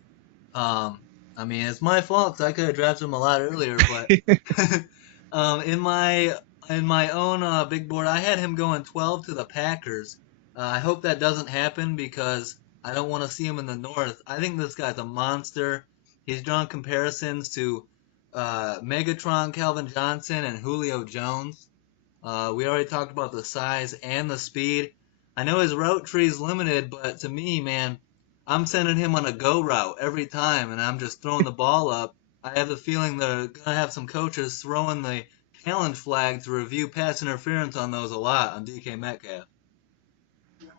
I mean, it's my fault, 'cause I could have drafted him a lot earlier, but in my own big board, I had him going 12 to the Packers. I hope that doesn't happen, because I don't want to see him in the North. I think this guy's a monster. He's drawn comparisons to Megatron, Calvin Johnson, and Julio Jones. We already talked about the size and the speed. I know his route tree is limited, but to me, man, I'm sending him on a go route every time, and I'm just throwing the ball up. I have the feeling they're going to have some coaches throwing the challenge flag to review pass interference on those a lot on DK Metcalf.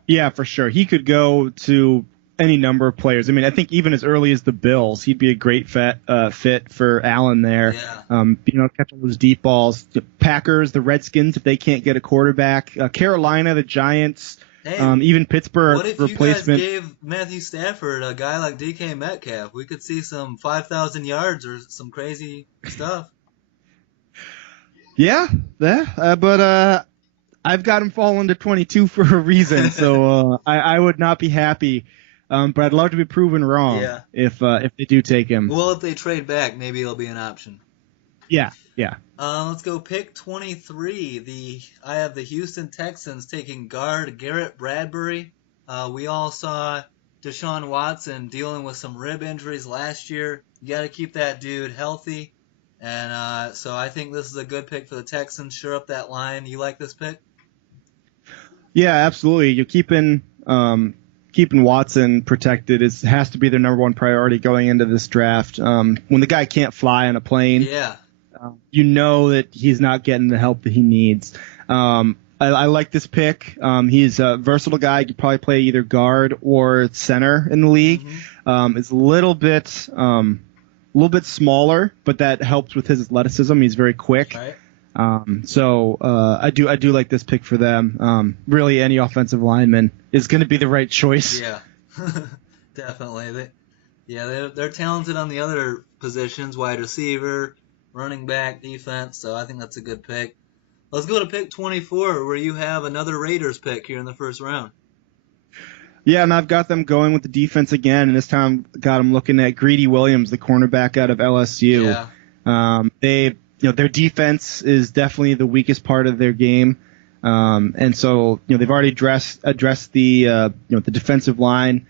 Yeah, for sure. He could go to any number of players. I mean, I think even as early as the Bills, he'd be a great fit for Allen there. Yeah. Catching those deep balls. The Packers, the Redskins, if they can't get a quarterback. Carolina, the Giants, even Pittsburgh. What if replacement. You guys gave Matthew Stafford a guy like DK Metcalf? We could see some 5,000 yards or some crazy stuff. Yeah, but I've got him falling to 22 for a reason, so I would not be happy. But I'd love to be proven wrong if they do take him. Well, if they trade back, maybe it'll be an option. Yeah. Let's go pick 23. I have the Houston Texans taking guard Garrett Bradbury. We all saw Deshaun Watson dealing with some rib injuries last year. You got to keep that dude healthy. And so I think this is a good pick for the Texans. Sure up that line. You like this pick? Yeah, absolutely. You're keeping Watson protected has to be their number one priority going into this draft. When the guy can't fly on a plane, you know that he's not getting the help that he needs. I like this pick. He's a versatile guy. He could probably play either guard or center in the league. Mm-hmm. It's a little bit smaller, but that helps with his athleticism. He's very quick. Right. So I do like this pick for them. Really, any offensive lineman is going to be the right choice. Yeah, definitely. They're talented on the other positions: wide receiver, running back, defense. So I think that's a good pick. Let's go to pick 24, where you have another Raiders pick here in the first round. Yeah, and I've got them going with the defense again, and this time got them looking at Greedy Williams, the cornerback out of LSU. Yeah. Their defense is definitely the weakest part of their game, and so they've already addressed the the defensive line,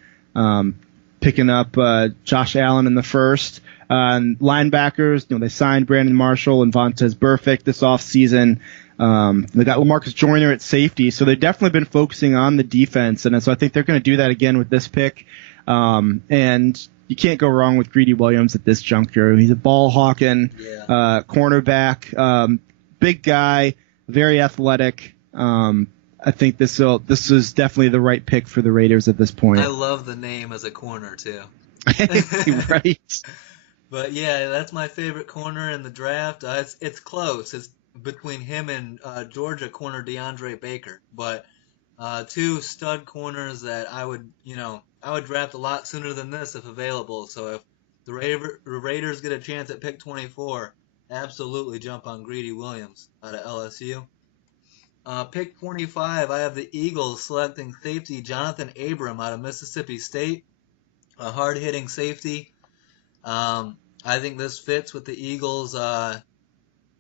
picking up Josh Allen in the first. And linebackers, they signed Brandon Marshall and Vontaze Burfict this offseason. They got LaMarcus Joyner at safety, so they've definitely been focusing on the defense, and so I think they're going to do that again with this pick. And you can't go wrong with Greedy Williams at this juncture. He's a ball hawking cornerback, big guy, very athletic. I think this is definitely the right pick for the Raiders at this point. I love the name as a corner too. Right. But yeah, that's my favorite corner in the draft. It's close. It's between him and Georgia corner DeAndre Baker. But two stud corners that I would draft a lot sooner than this if available. So if the Raiders get a chance at pick 24, absolutely jump on Greedy Williams out of LSU. Pick 25, I have the Eagles selecting safety Jonathan Abram out of Mississippi State, a hard-hitting safety. I think this fits with the Eagles'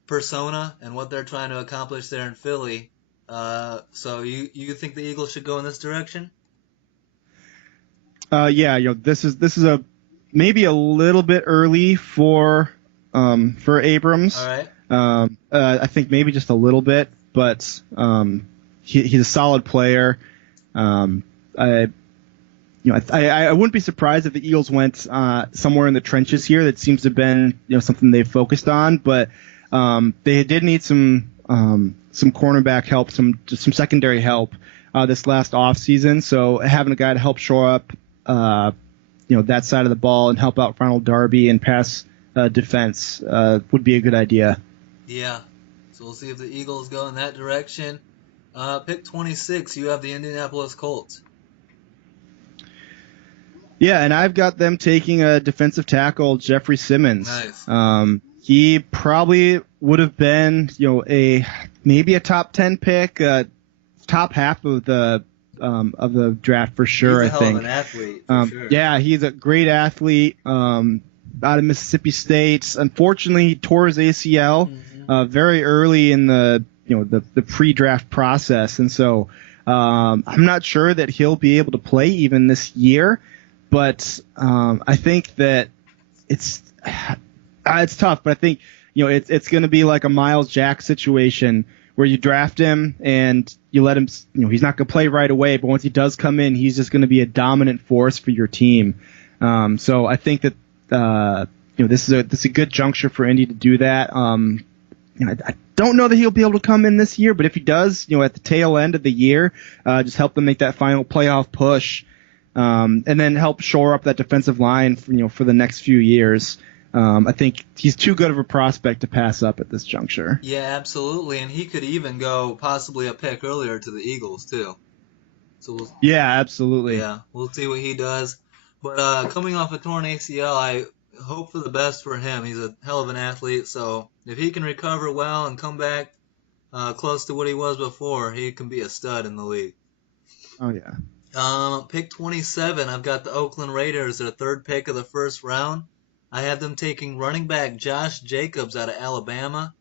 persona and what they're trying to accomplish there in Philly. So you think the Eagles should go in this direction? This is a maybe a little bit early for Abrams. All right. I think maybe just a little bit, but he's a solid player. I wouldn't be surprised if the Eagles went somewhere in the trenches here. That seems to have been something they've focused on, but they did need some cornerback help, some secondary help this last offseason. So having a guy to help shore up that side of the ball and help out Ronald Darby and pass defense would be a good idea. Yeah. So we'll see if the Eagles go in that direction. Pick 26, you have the Indianapolis Colts. Yeah, and I've got them taking a defensive tackle, Jeffrey Simmons. Nice. He probably would have been, maybe a top 10 pick, top half of the draft for sure. He's a I think. Hell of an athlete. For sure. Yeah, he's a great athlete. Out of Mississippi State. Unfortunately, he tore his ACL very early in the pre-draft process, and so I'm not sure that he'll be able to play even this year. But I think that it's tough. But I think it's going to be like a Miles Jack situation where you draft him and you let him. He's not going to play right away, but once he does come in, he's just going to be a dominant force for your team. So I think that this is a good juncture for Indy to do that. I don't know that he'll be able to come in this year, but if he does, at the tail end of the year, just help them make that final playoff push. And then help shore up that defensive line for the next few years. I think he's too good of a prospect to pass up at this juncture. Yeah, absolutely, and he could even go possibly a pick earlier to the Eagles too. So yeah, absolutely. Yeah, we'll see what he does. But coming off a torn ACL, I hope for the best for him. He's a hell of an athlete, so if he can recover well and come back close to what he was before, he can be a stud in the league. Oh yeah. Pick 27, I've got the Oakland Raiders, their third pick of the first round. I have them taking running back Josh Jacobs out of Alabama,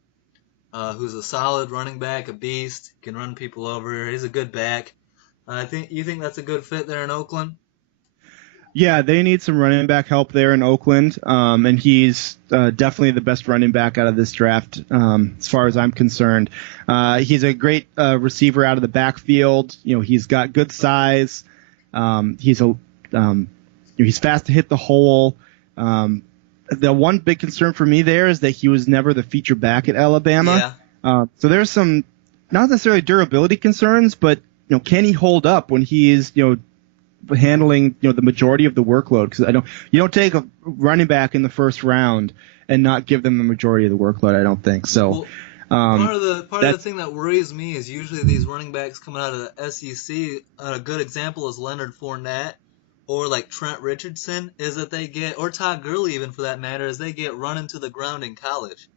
who's a solid running back, a beast, can run people over. He's a good back. You think that's a good fit there in Oakland? Yeah, they need some running back help there in Oakland, and he's definitely the best running back out of this draft, as far as I'm concerned. He's a great receiver out of the backfield. He's got good size. He's fast to hit the hole. The one big concern for me there is that he was never the feature back at Alabama. Yeah. So there's some not necessarily durability concerns, but can he hold up when he is handling the majority of the workload? Because you don't take a running back in the first round and not give them the majority of the workload. I don't think so. Well, part of the thing that worries me is usually these running backs coming out of the SEC. A good example is Leonard Fournette or like Trent Richardson, is that they get, or Todd Gurley even for that matter, is they get run into the ground in college,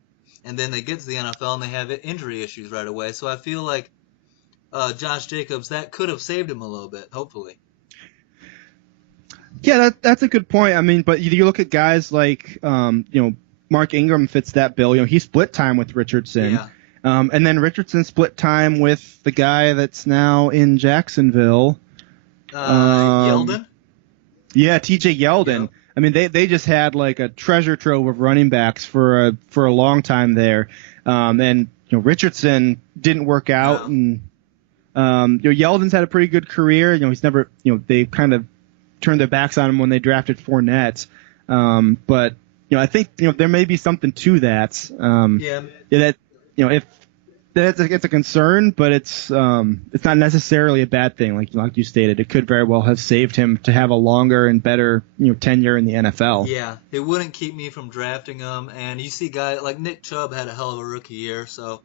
and then they get to the NFL and they have injury issues right away. So I feel like Josh Jacobs, that could have saved him a little bit, hopefully. Yeah, that's a good point. I mean, but you look at guys like, Mark Ingram fits that bill. He split time with Richardson. Yeah. And then Richardson split time with the guy that's now in Jacksonville. Yeldon? Yeah, TJ Yeldon. Yep. I mean, they just had like a treasure trove of running backs for a long time there. And Richardson didn't work out, no. and Yeldon's had a pretty good career. He's never, they kind of turned their backs on him when they drafted Fournette. But I think there may be something to that. That if it's a concern, but it's not necessarily a bad thing. Like you stated, it could very well have saved him to have a longer and better tenure in the NFL. Yeah, it wouldn't keep me from drafting him. And you see guys like Nick Chubb had a hell of a rookie year, so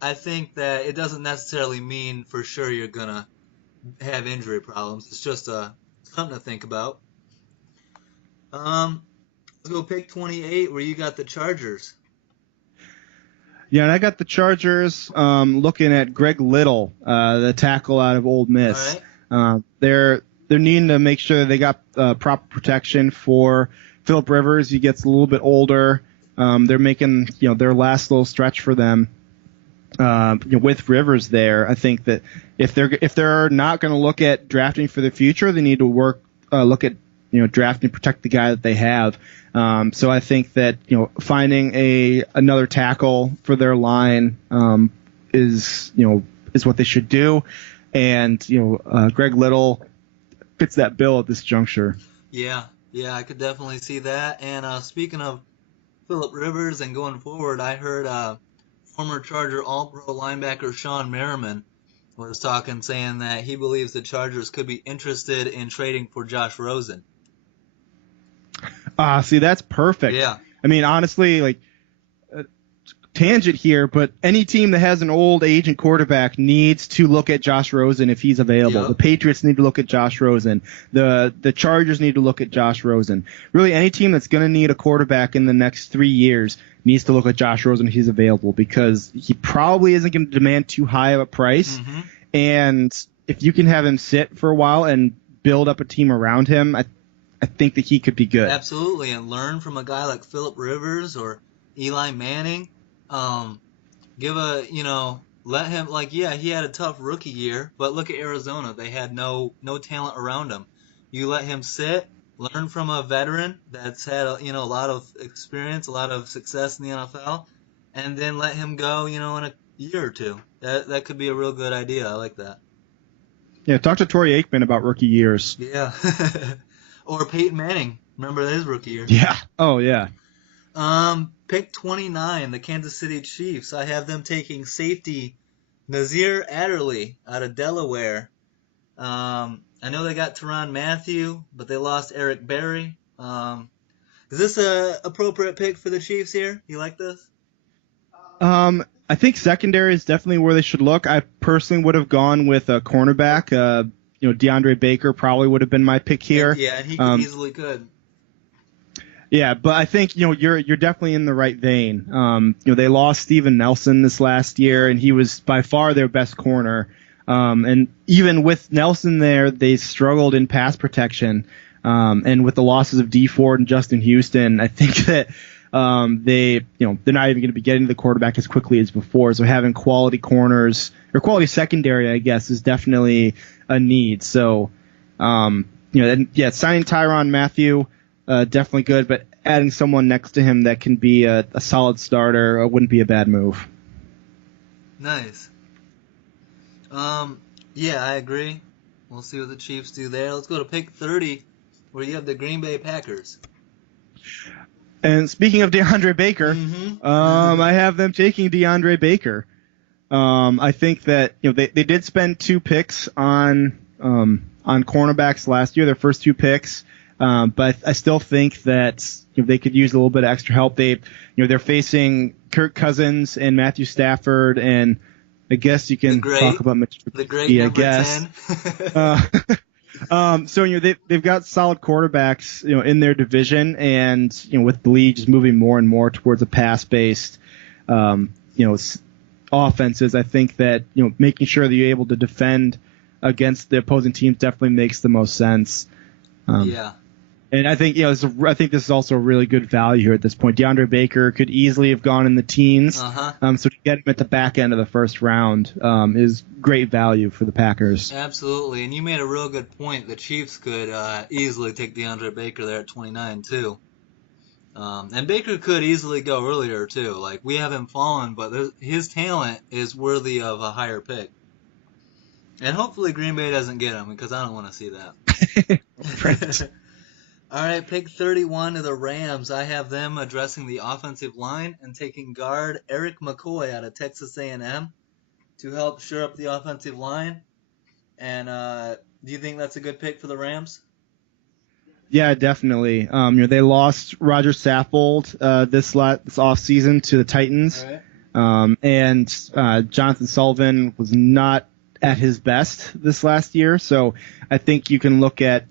I think that it doesn't necessarily mean for sure you're gonna have injury problems. It's just something to think about. Let's go pick 28, where you got the Chargers. Yeah, and I got the Chargers looking at Greg Little, the tackle out of Ole Miss. All right. They're needing to make sure they got proper protection for Phillip Rivers. He gets a little bit older. They're making their last little stretch for them with Rivers there. I think that if they're not going to look at drafting for the future, they need to look at draft and protect the guy that they have. So I think that finding another tackle for their line is what they should do, and Greg Little fits that bill at this juncture. Yeah, I could definitely see that. And speaking of Phillip Rivers and going forward, I heard former Charger All-Pro linebacker Sean Merriman was saying that he believes the Chargers could be interested in trading for Josh Rosen. See, that's perfect. Yeah. I mean, honestly, tangent here, but any team that has an old agent quarterback needs to look at Josh Rosen if he's available. Yep. The Patriots need to look at Josh Rosen. The Chargers need to look at Josh Rosen. Really, any team that's going to need a quarterback in the next 3 years needs to look at Josh Rosen if he's available, because he probably isn't going to demand too high of a price. Mm-hmm. And if you can have him sit for a while and build up a team around him, I think that he could be good. Absolutely, and learn from a guy like Phillip Rivers or Eli Manning. Let him, he had a tough rookie year, but look at Arizona. They had no talent around him. You let him sit, learn from a veteran that's had a lot of experience, a lot of success in the NFL, and then let him go, in a year or two. That could be a real good idea. I like that. Yeah, talk to Troy Aikman about rookie years. Yeah. Or Peyton Manning. Remember his rookie year? Yeah. Oh, yeah. Pick 29, the Kansas City Chiefs. I have them taking safety Nazir Adderley out of Delaware. I know they got Tyrann Mathieu, but they lost Eric Berry. Is this a appropriate pick for the Chiefs here? You like this? I think secondary is definitely where they should look. I personally would have gone with a cornerback. DeAndre Baker probably would have been my pick here. Yeah, and he easily could. Yeah, but I think you're definitely in the right vein. They lost Steven Nelson this last year, and he was by far their best corner. And even with Nelson there, they struggled in pass protection. And with the losses of Dee Ford and Justin Houston, I think that they're not even going to be getting to the quarterback as quickly as before. So having quality corners or quality secondary, I guess, is definitely a need. So, signing Tyrann Mathieu, definitely good, but adding someone next to him that can be a solid starter wouldn't be a bad move. Nice. Yeah, I agree. We'll see what the Chiefs do there. Let's go to pick 30, where you have the Green Bay Packers. And speaking of DeAndre Baker, I have them taking DeAndre Baker. I think that they did spend 2 picks on cornerbacks last year, their first 2 picks. But I still think that they could use a little bit of extra help. They're facing Kirk Cousins and Matthew Stafford, and I guess you can talk about Mitch Trubisky, I guess. 10. So they've got solid quarterbacks in their division, and with the league just moving more and more towards a pass-based offenses, I think that making sure that you're able to defend against the opposing teams definitely makes the most sense. Yeah, And I think I think this is also a really good value here at this point. DeAndre Baker could easily have gone in the teens, so to get him at the back end of the first round is great value for the Packers. Absolutely, and you made a real good point. The Chiefs could easily take DeAndre Baker there at 29 too, and Baker could easily go earlier too. Like we have him fallen, but his talent is worthy of a higher pick. And hopefully Green Bay doesn't get him because I don't want to see that. Right. All right, pick 31 of the Rams. I have them addressing the offensive line and taking guard Eric McCoy out of Texas A&M to help shore up the offensive line. And do you think that's a good pick for the Rams? Yeah, definitely. They lost Roger Saffold this offseason to the Titans, and Jonathan Sullivan was not at his best this last year. So I think you can look at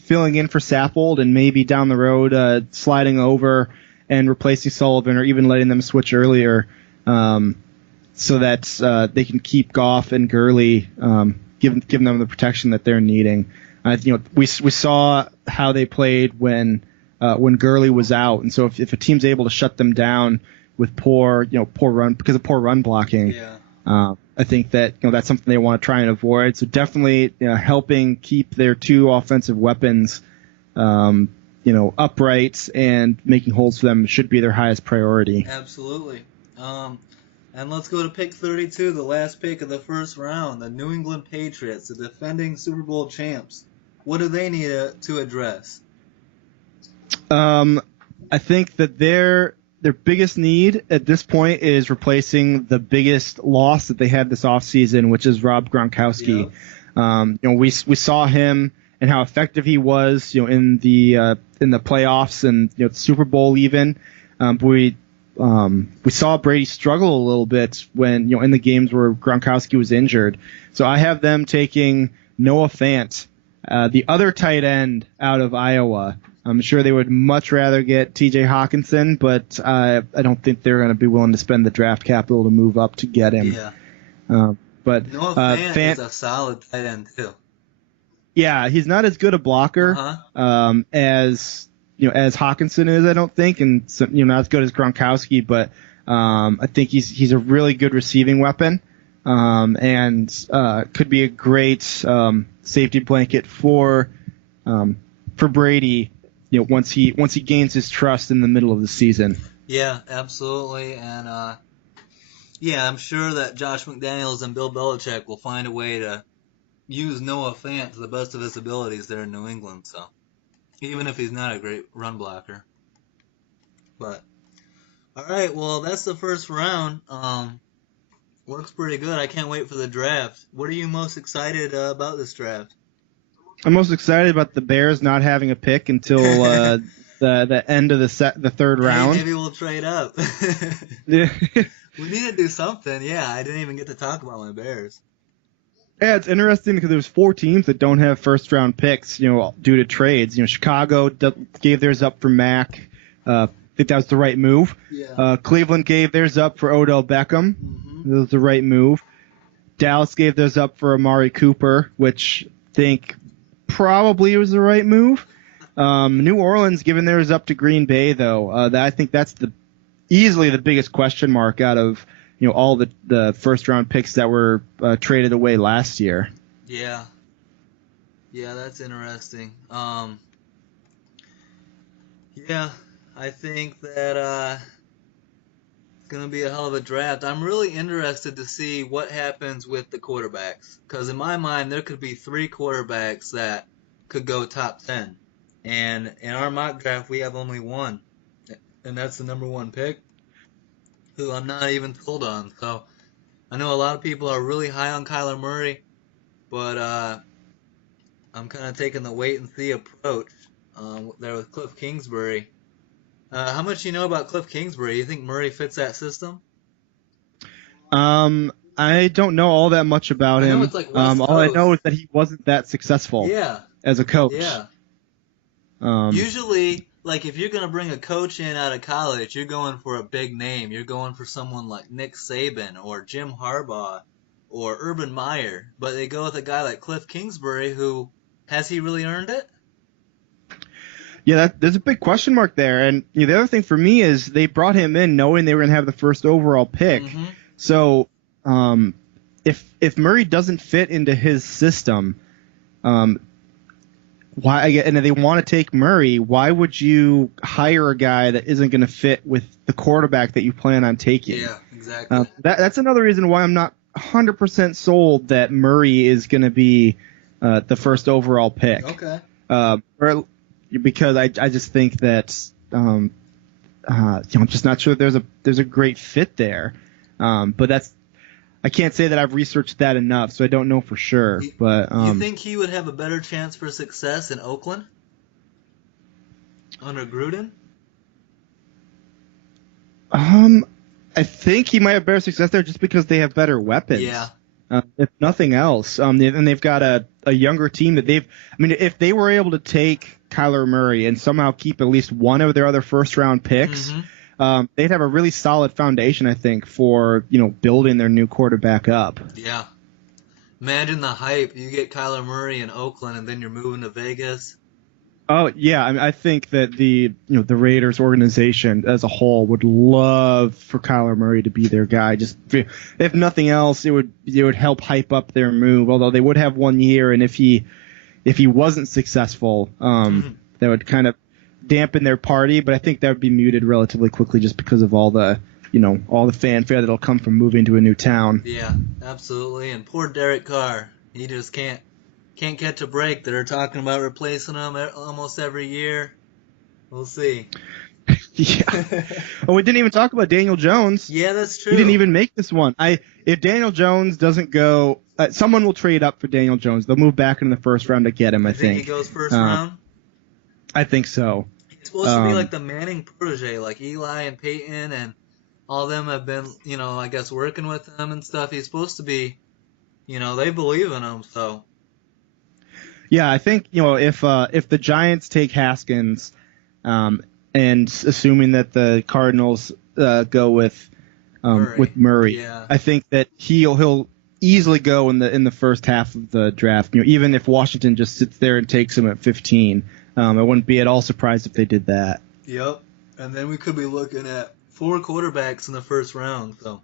filling in for Saffold and maybe down the road sliding over and replacing Sullivan, or even letting them switch earlier, so that they can keep Goff and Gurley, giving them the protection that they're needing. We saw how they played when Gurley was out, and so if a team's able to shut them down with poor run blocking, I think that that's something they want to try and avoid. So definitely helping keep their two offensive weapons upright and making holes for them should be their highest priority. Absolutely. And let's go to pick 32, the last pick of the first round, the New England Patriots, the defending Super Bowl champs. What do they need to address? I think that their biggest need at this point is replacing the biggest loss that they had this offseason, which is Rob Gronkowski. Yep. We saw him and how effective he was, in the playoffs and the Super Bowl even. But we saw Brady struggle a little bit when in the games where Gronkowski was injured. So I have them taking Noah Fant, the other tight end out of Iowa. I'm sure they would much rather get T.J. Hawkinson, but I don't think they're going to be willing to spend the draft capital to move up to get him. Yeah. But Noah Fant is a solid tight end too. Yeah, he's not as good a blocker as Hawkinson is, I don't think, and so, not as good as Gronkowski, but I think he's a really good receiving weapon, and could be a great safety blanket for Brady. Once he gains his trust in the middle of the season. Yeah, absolutely, and I'm sure that Josh McDaniels and Bill Belichick will find a way to use Noah Fant to the best of his abilities there in New England. So, even if he's not a great run blocker, but all right, well that's the first round. Looks pretty good. I can't wait for the draft. What are you most excited about this draft? I'm most excited about the Bears not having a pick until the end of the third round. Maybe we'll trade up. Yeah. We need to do something. Yeah, I didn't even get to talk about my Bears. Yeah, it's interesting because there's 4 teams that don't have first round picks, due to trades. Chicago gave theirs up for Mac. I think that was the right move. Yeah. Cleveland gave theirs up for Odell Beckham. Mm-hmm. That was the right move. Dallas gave theirs up for Amari Cooper, which I think probably was the right move. New Orleans giving theirs up to Green Bay, though. I think that's easily the biggest question mark out of all the first round picks that were traded away last year. Yeah, that's interesting. Yeah, I think that it's gonna be a hell of a draft. I'm really interested to see what happens with the quarterbacks, because in my mind there could be 3 quarterbacks that could go top 10, and in our mock draft we have only one, and that's the number 1 pick, who I'm not even told on. So I know a lot of people are really high on Kyler Murray, but I'm kind of taking the wait and see approach there with Cliff Kingsbury. How much do you know about Cliff Kingsbury? You think Murray fits that system? I don't know all that much about him. It's like all I know is that he wasn't that successful as a coach. Yeah. Usually, like, if you're going to bring a coach in out of college, you're going for a big name. You're going for someone like Nick Saban or Jim Harbaugh or Urban Meyer. But they go with a guy like Cliff Kingsbury, who, has he really earned it? Yeah, there's a big question mark there. And the other thing for me is they brought him in knowing they were going to have the first overall pick. Mm-hmm. So if Murray doesn't fit into his system, why? And they want to take Murray, why would you hire a guy that isn't going to fit with the quarterback that you plan on taking? Yeah, exactly. That's another reason why I'm not 100% sold that Murray is going to be the first overall pick. Okay. Because I just think that I'm just not sure there's a great fit there. But I can't say that I've researched that enough, so I don't know for sure. But you think he would have a better chance for success in Oakland under Gruden? I think he might have better success there just because they have better weapons. Yeah. If nothing else, and they've got a younger team that if they were able to take Kyler Murray and somehow keep at least one of their other first round picks, they'd have a really solid foundation, I think, for building their new quarterback up. Yeah. Imagine the hype. You get Kyler Murray in Oakland, and then you're moving to Vegas. Oh yeah, I think that the Raiders organization as a whole would love for Kyler Murray to be their guy. Just if nothing else, it would help hype up their move. Although they would have 1 year, and if he wasn't successful, that would kind of dampen their party. But I think that would be muted relatively quickly just because of all the fanfare that'll come from moving to a new town. Yeah, absolutely. And poor Derek Carr, he just can't catch a break. They're talking about replacing him almost every year. We'll see. Yeah. Oh, we didn't even talk about Daniel Jones. Yeah, that's true. He didn't even make this one. If Daniel Jones doesn't go, someone will trade up for Daniel Jones. They'll move back in the first round to get him, I think. He goes first round? I think so. He's supposed to be like the Manning protege, like Eli and Peyton and all them have been, I guess working with him and stuff. He's supposed to be, they believe in him, so. Yeah, I think if the Giants take Haskins, and assuming that the Cardinals go with Murray, yeah. I think that he'll easily go in the first half of the draft. Even if Washington just sits there and takes him at 15, I wouldn't be at all surprised if they did that. Yep, and then we could be looking at 4 quarterbacks in the first round. So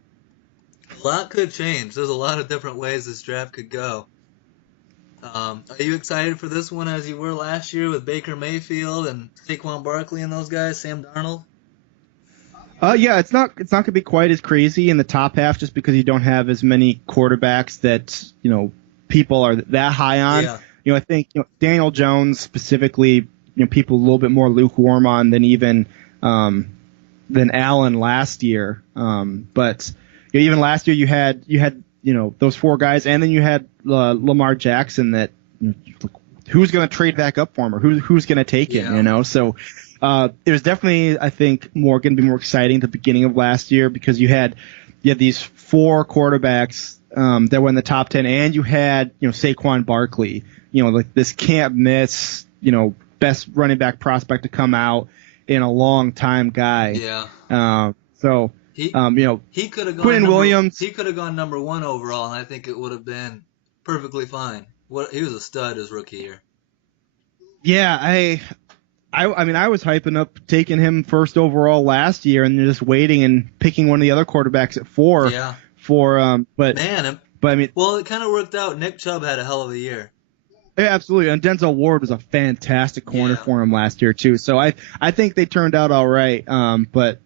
a lot could change. There's a lot of different ways this draft could go. Are you excited for this one as you were last year with Baker Mayfield and Saquon Barkley and those guys, Sam Darnold? Yeah, it's not going to be quite as crazy in the top half just because you don't have as many quarterbacks that people are that high on. Yeah. I think Daniel Jones specifically, people a little bit more lukewarm on than even than Allen last year. But even last year you had those 4 guys, and then you had Lamar Jackson that who's going to trade back up for him or who's going to take him, So it was definitely, I think, going to be more exciting at the beginning of last year because you had these 4 quarterbacks that were in the top 10, and you had Saquon Barkley, like this can't miss, best running back prospect to come out in a long time guy. Yeah. So. He could have gone. Quinn Williams. He could have gone number 1 overall, and I think it would have been perfectly fine. He was a stud his rookie year. Yeah, I was hyping up taking him first overall last year, and just waiting and picking one of the other quarterbacks at 4. Yeah. But I mean, well, it kind of worked out. Nick Chubb had a hell of a year. Yeah, absolutely. And Denzel Ward was a fantastic corner for him last year too. So I think they turned out all right. But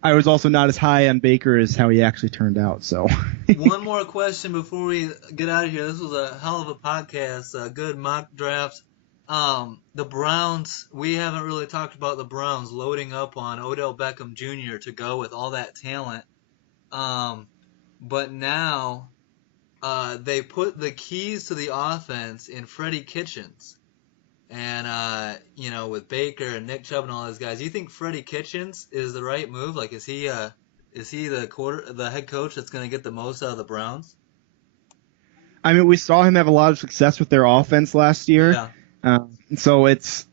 I was also not as high on Baker as how he actually turned out. So one more question before we get out of here. This was a hell of a podcast. Good mock draft. The Browns. We haven't really talked about the Browns loading up on Odell Beckham Jr. to go with all that talent. But now they put the keys to the offense in Freddie Kitchens. And with Baker and Nick Chubb and all those guys, you think Freddie Kitchens is the right move? Like, is he the head coach that's going to get the most out of the Browns? I mean, we saw him have a lot of success with their offense last year. Yeah. So it's,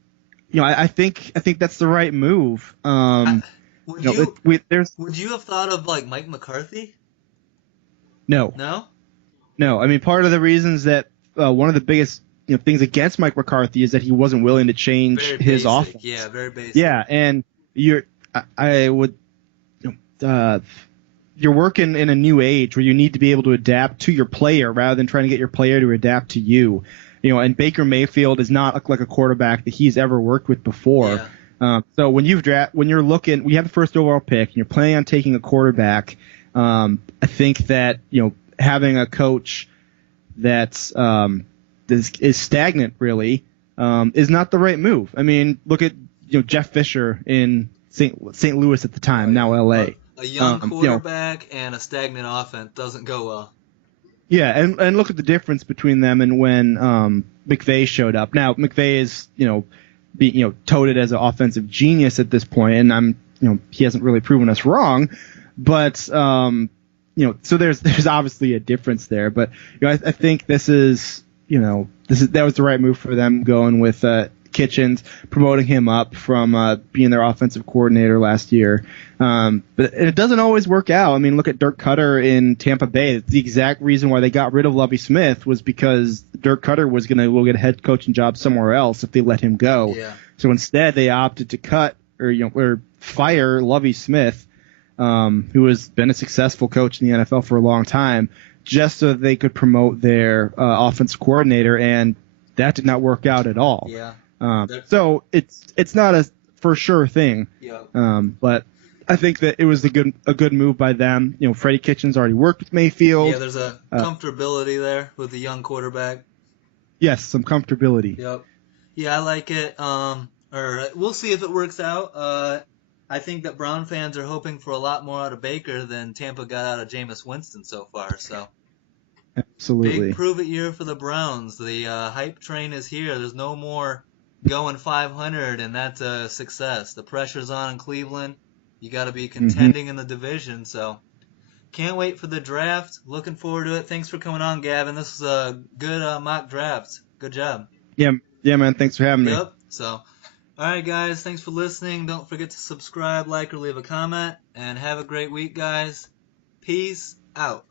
I think that's the right move. Would you have thought of like Mike McCarthy? No. No. No. I mean, part of the reasons that one of the biggest things against Mike McCarthy is that he wasn't willing to change his offense. Yeah, very basic. Yeah, and I would you're working in a new age where you need to be able to adapt to your player rather than trying to get your player to adapt to you. And Baker Mayfield is not like a quarterback that he's ever worked with before. Yeah. So when you're looking, we have the first overall pick, and you're planning on taking a quarterback. I think that having a coach that's is stagnant really is not the right move. I mean, look at Jeff Fisher in St. Louis at the time, now L.A. A young quarterback and a stagnant offense doesn't go well. Yeah, and look at the difference between them and when McVay showed up. Now McVay is touted as an offensive genius at this point, and he hasn't really proven us wrong, but so there's obviously a difference there. But I think that was the right move for them, going with Kitchens, promoting him up from being their offensive coordinator last year. But it doesn't always work out. I mean, look at Dirk Cutter in Tampa Bay. The exact reason why they got rid of Lovie Smith was because Dirk Cutter was going to go get a head coaching job somewhere else if they let him go. Yeah. So instead, they opted to cut or fire Lovie Smith, who has been a successful coach in the NFL for a long time, just so they could promote their offensive coordinator, and that did not work out at all. Yeah. So it's not a for sure thing. Yeah. But I think that it was a good move by them. Freddie Kitchens already worked with Mayfield. Yeah, there's a comfortability there with the young quarterback. Yes, some comfortability. Yep. Yeah, I like it. Or we'll see if it works out. I think that Brown fans are hoping for a lot more out of Baker than Tampa got out of Jameis Winston so far. So absolutely, big prove it year for the Browns. The hype train is here. There's no more going 500, and that's a success. The pressure's on in Cleveland. You got to be contending in the division. So can't wait for the draft. Looking forward to it. Thanks for coming on, Gavin. This was a good mock draft. Good job. Yeah, man. Thanks for having me. Yep. So, all right, guys. Thanks for listening. Don't forget to subscribe, like, or leave a comment. And have a great week, guys. Peace out.